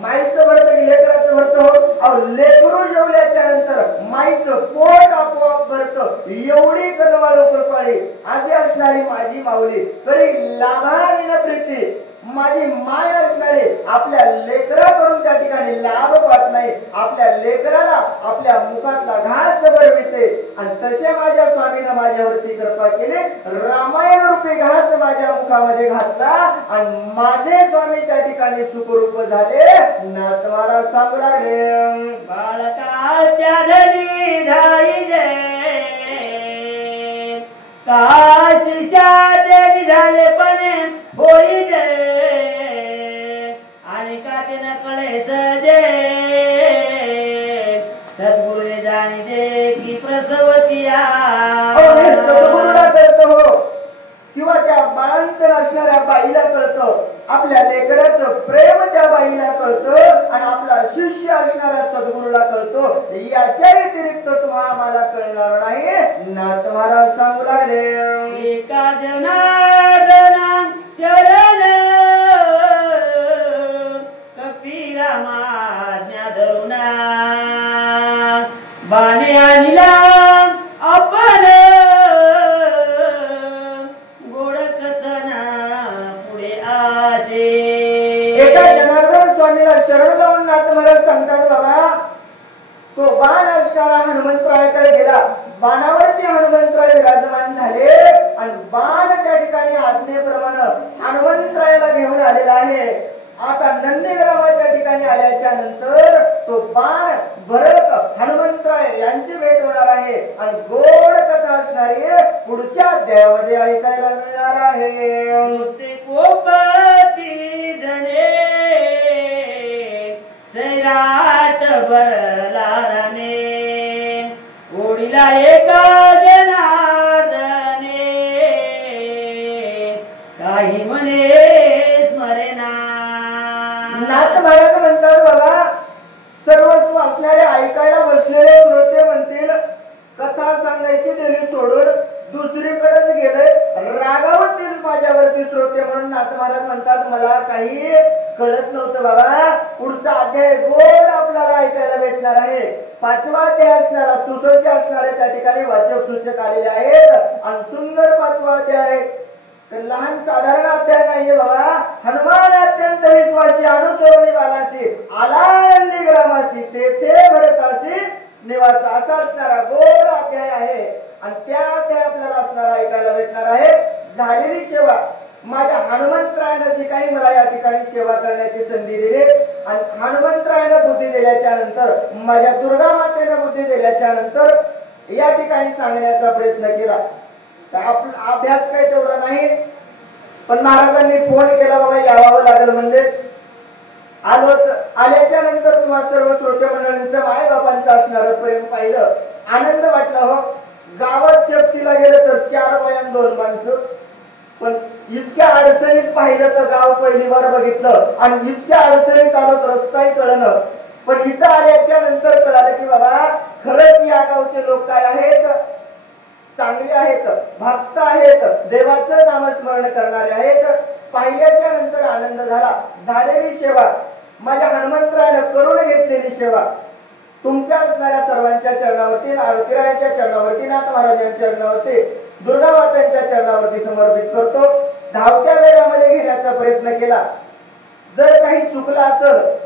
माईचं भरतं की लेकराचं भरतं हो. अहो लेकरू जेवल्याच्या नंतर माईचं पोट आपोआप भरतं. एवढी कनवाळू कृपाळी आजी असणारी माझी माऊली तरी लाभाविन प्रीती माझी माय असणारी आपल्या लेकराकडून त्या ठिकाणी लाभ पाहत नाही. आपल्या लेकराला आपल्या मुखातला घास भरविते आणि तसे माझ्या स्वामीनं माझ्यावरती कृपा केली. रामायण रूपी घास माझ्या मुखामध्ये घातला आणि माझे स्वामी त्या ठिकाणी सुखरूप झाले. नाथ महाराज सांगू लागले बाळकाच्या धनी धाई जे काशीच्या झाले पणे होई जे आणि काटे नकळे सजे सद्गुरे जाणीजे की प्रसवतिया. सद्गुरूला कळतं हो किंवा त्या बाळांत असणाऱ्या बाईला कळतं. आपल्या लेकराचं प्रेम त्या बाईला कळतं आणि आपला शिष्य असणाऱ्या सद्गुरूला कळतो. याच्या व्यतिरिक्त तुम्हाला मला कळणार नाही. नाथ महाराज सांगू लागले एका जनार्दना शरण कपिरामाज्ञा धरुणा बाणे आणला आपण गोड कथना पुढे आसे. एका जनार्दन स्वामीला शरण जाऊन नाथ महाराज सांगतात बाबा तो बाण असणारा हनुमंतरायाकडे गेला. बाणावरती हनुमंतराय विराजमान झाले आणि बाण त्या ठिकाणी आज्ञेप्रमाणे हनुमंतरायाला घेऊन आलेला आहे. आता नंदीग्रामाच्या ठिकाणी आल्याच्या नंतर तो बाण भरत हनुमंतराय यांची भेट होणार आहे आणि गोड कथा असणारी पुढच्या अध्यायामध्ये ऐकायला मिळणार आहे. कोपती जने सैराट भरलाने ओढीला एका जनार्दने काही म्हणे स्मरेना. नाथ महाराज म्हणतात बाबा सर्वस्व असणारे ऐकायला बसलेले श्रोते म्हणतील कथा सांगायची दिली सोडून दुसरीकडेच गेले रागावतील माझ्यावरती श्रोते. म्हणून नाथ महाराज म्हणतात मला काही कळत नव्हतं बाबा. पुढचा अध्याय गोड आपल्याला ऐकायला भेटणार आहे. 5वा अध्याय असणारा सुसज्ज असणारे त्या ठिकाणी वाचक सूचक आलेले आहेत आणि सुंदर 5वा अध्याय लहान साधारण अध्याय नाहीये बाबा. हनुमान अत्यंत विश्वासी अनुसरणी बालासी आला नंदीग्रामासी तेथे भरतासी निवास असा असणारा गोड अध्याय आहे आणि त्या अध्याय आपल्याला असणारा ऐकायला भेटणार आहे. झालेली सेवा माझ्या हनुमंतरायानं जी काही मला या ठिकाणी सेवा करण्याची संधी दिली आणि हनुमंतरायानं बुद्धी दिल्याच्या नंतर माझ्या दुर्गा मातेनं बुद्धी दिल्याच्या नंतर या ठिकाणी सांगण्याचा प्रयत्न केला. आपला अभ्यास काही तेवढा नाही पण महाराजांनी फोन केला बाबा यावं लागलं म्हणले आल्याच्या नंतर तुम्हा सर्व श्रोते मंडळींचं माय बाबांचं असणारं प्रेम पाहिलं, आनंद वाटला हो. गावात शेपटीला गेलं तर 4 बायां 2 माणसं, पण इतक्या अडचणीत पाहिलं तर गाव पहिली बार बघितलं आणि इतक्या अडचणीत आलो तर रस्ताही कळलं. पण इथं आल्याच्या नंतर कळालं की बाबा खरंच या गावचे लोक काय आहेत, चांगले आहेत, भक्त आहेत, देवाचं नामस्मरण करणारे आहेत. पाहिल्याच्या नंतर आनंद झाला. झालेली सेवा, माझ्या हनुमंतरायानं करून घेतलेली सेवा तुमच्या असणाऱ्या सर्वांच्या चरणावरती, आरतीरायांच्या चरणावरती, नाथ महाराजांच्या चरणावरती, दुर्गा मातांच्या चरणावरती समर्पित करतो. धावत्या वेळामध्ये घेण्याचा प्रयत्न केला. जर काही चुकलं असेल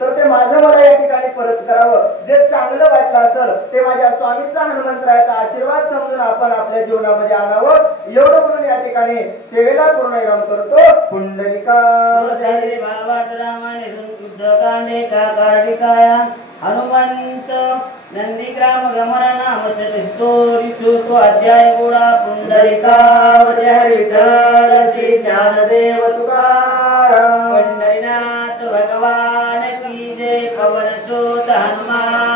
तर ते माझं मला या ठिकाणी परत करावं. जे चांगलं वाटलं असेल ते माझ्या स्वामीचा हनुमंतरायाचा आशीर्वाद समजून आपण आपल्या जीवनामध्ये आणावं. एवढं म्हणून या ठिकाणी सेवेला पूर्णविराम करतो. पुंडलिका हनुमंत नंदीग्राम गमन नाम चतुस्तोरितो अध्याय गोडा पुंडलिका हरी विठ्ठल श्री ज्ञानदेव तुकाराम पंढरीनाथ भगवान की जय. पवन सुत हनुमान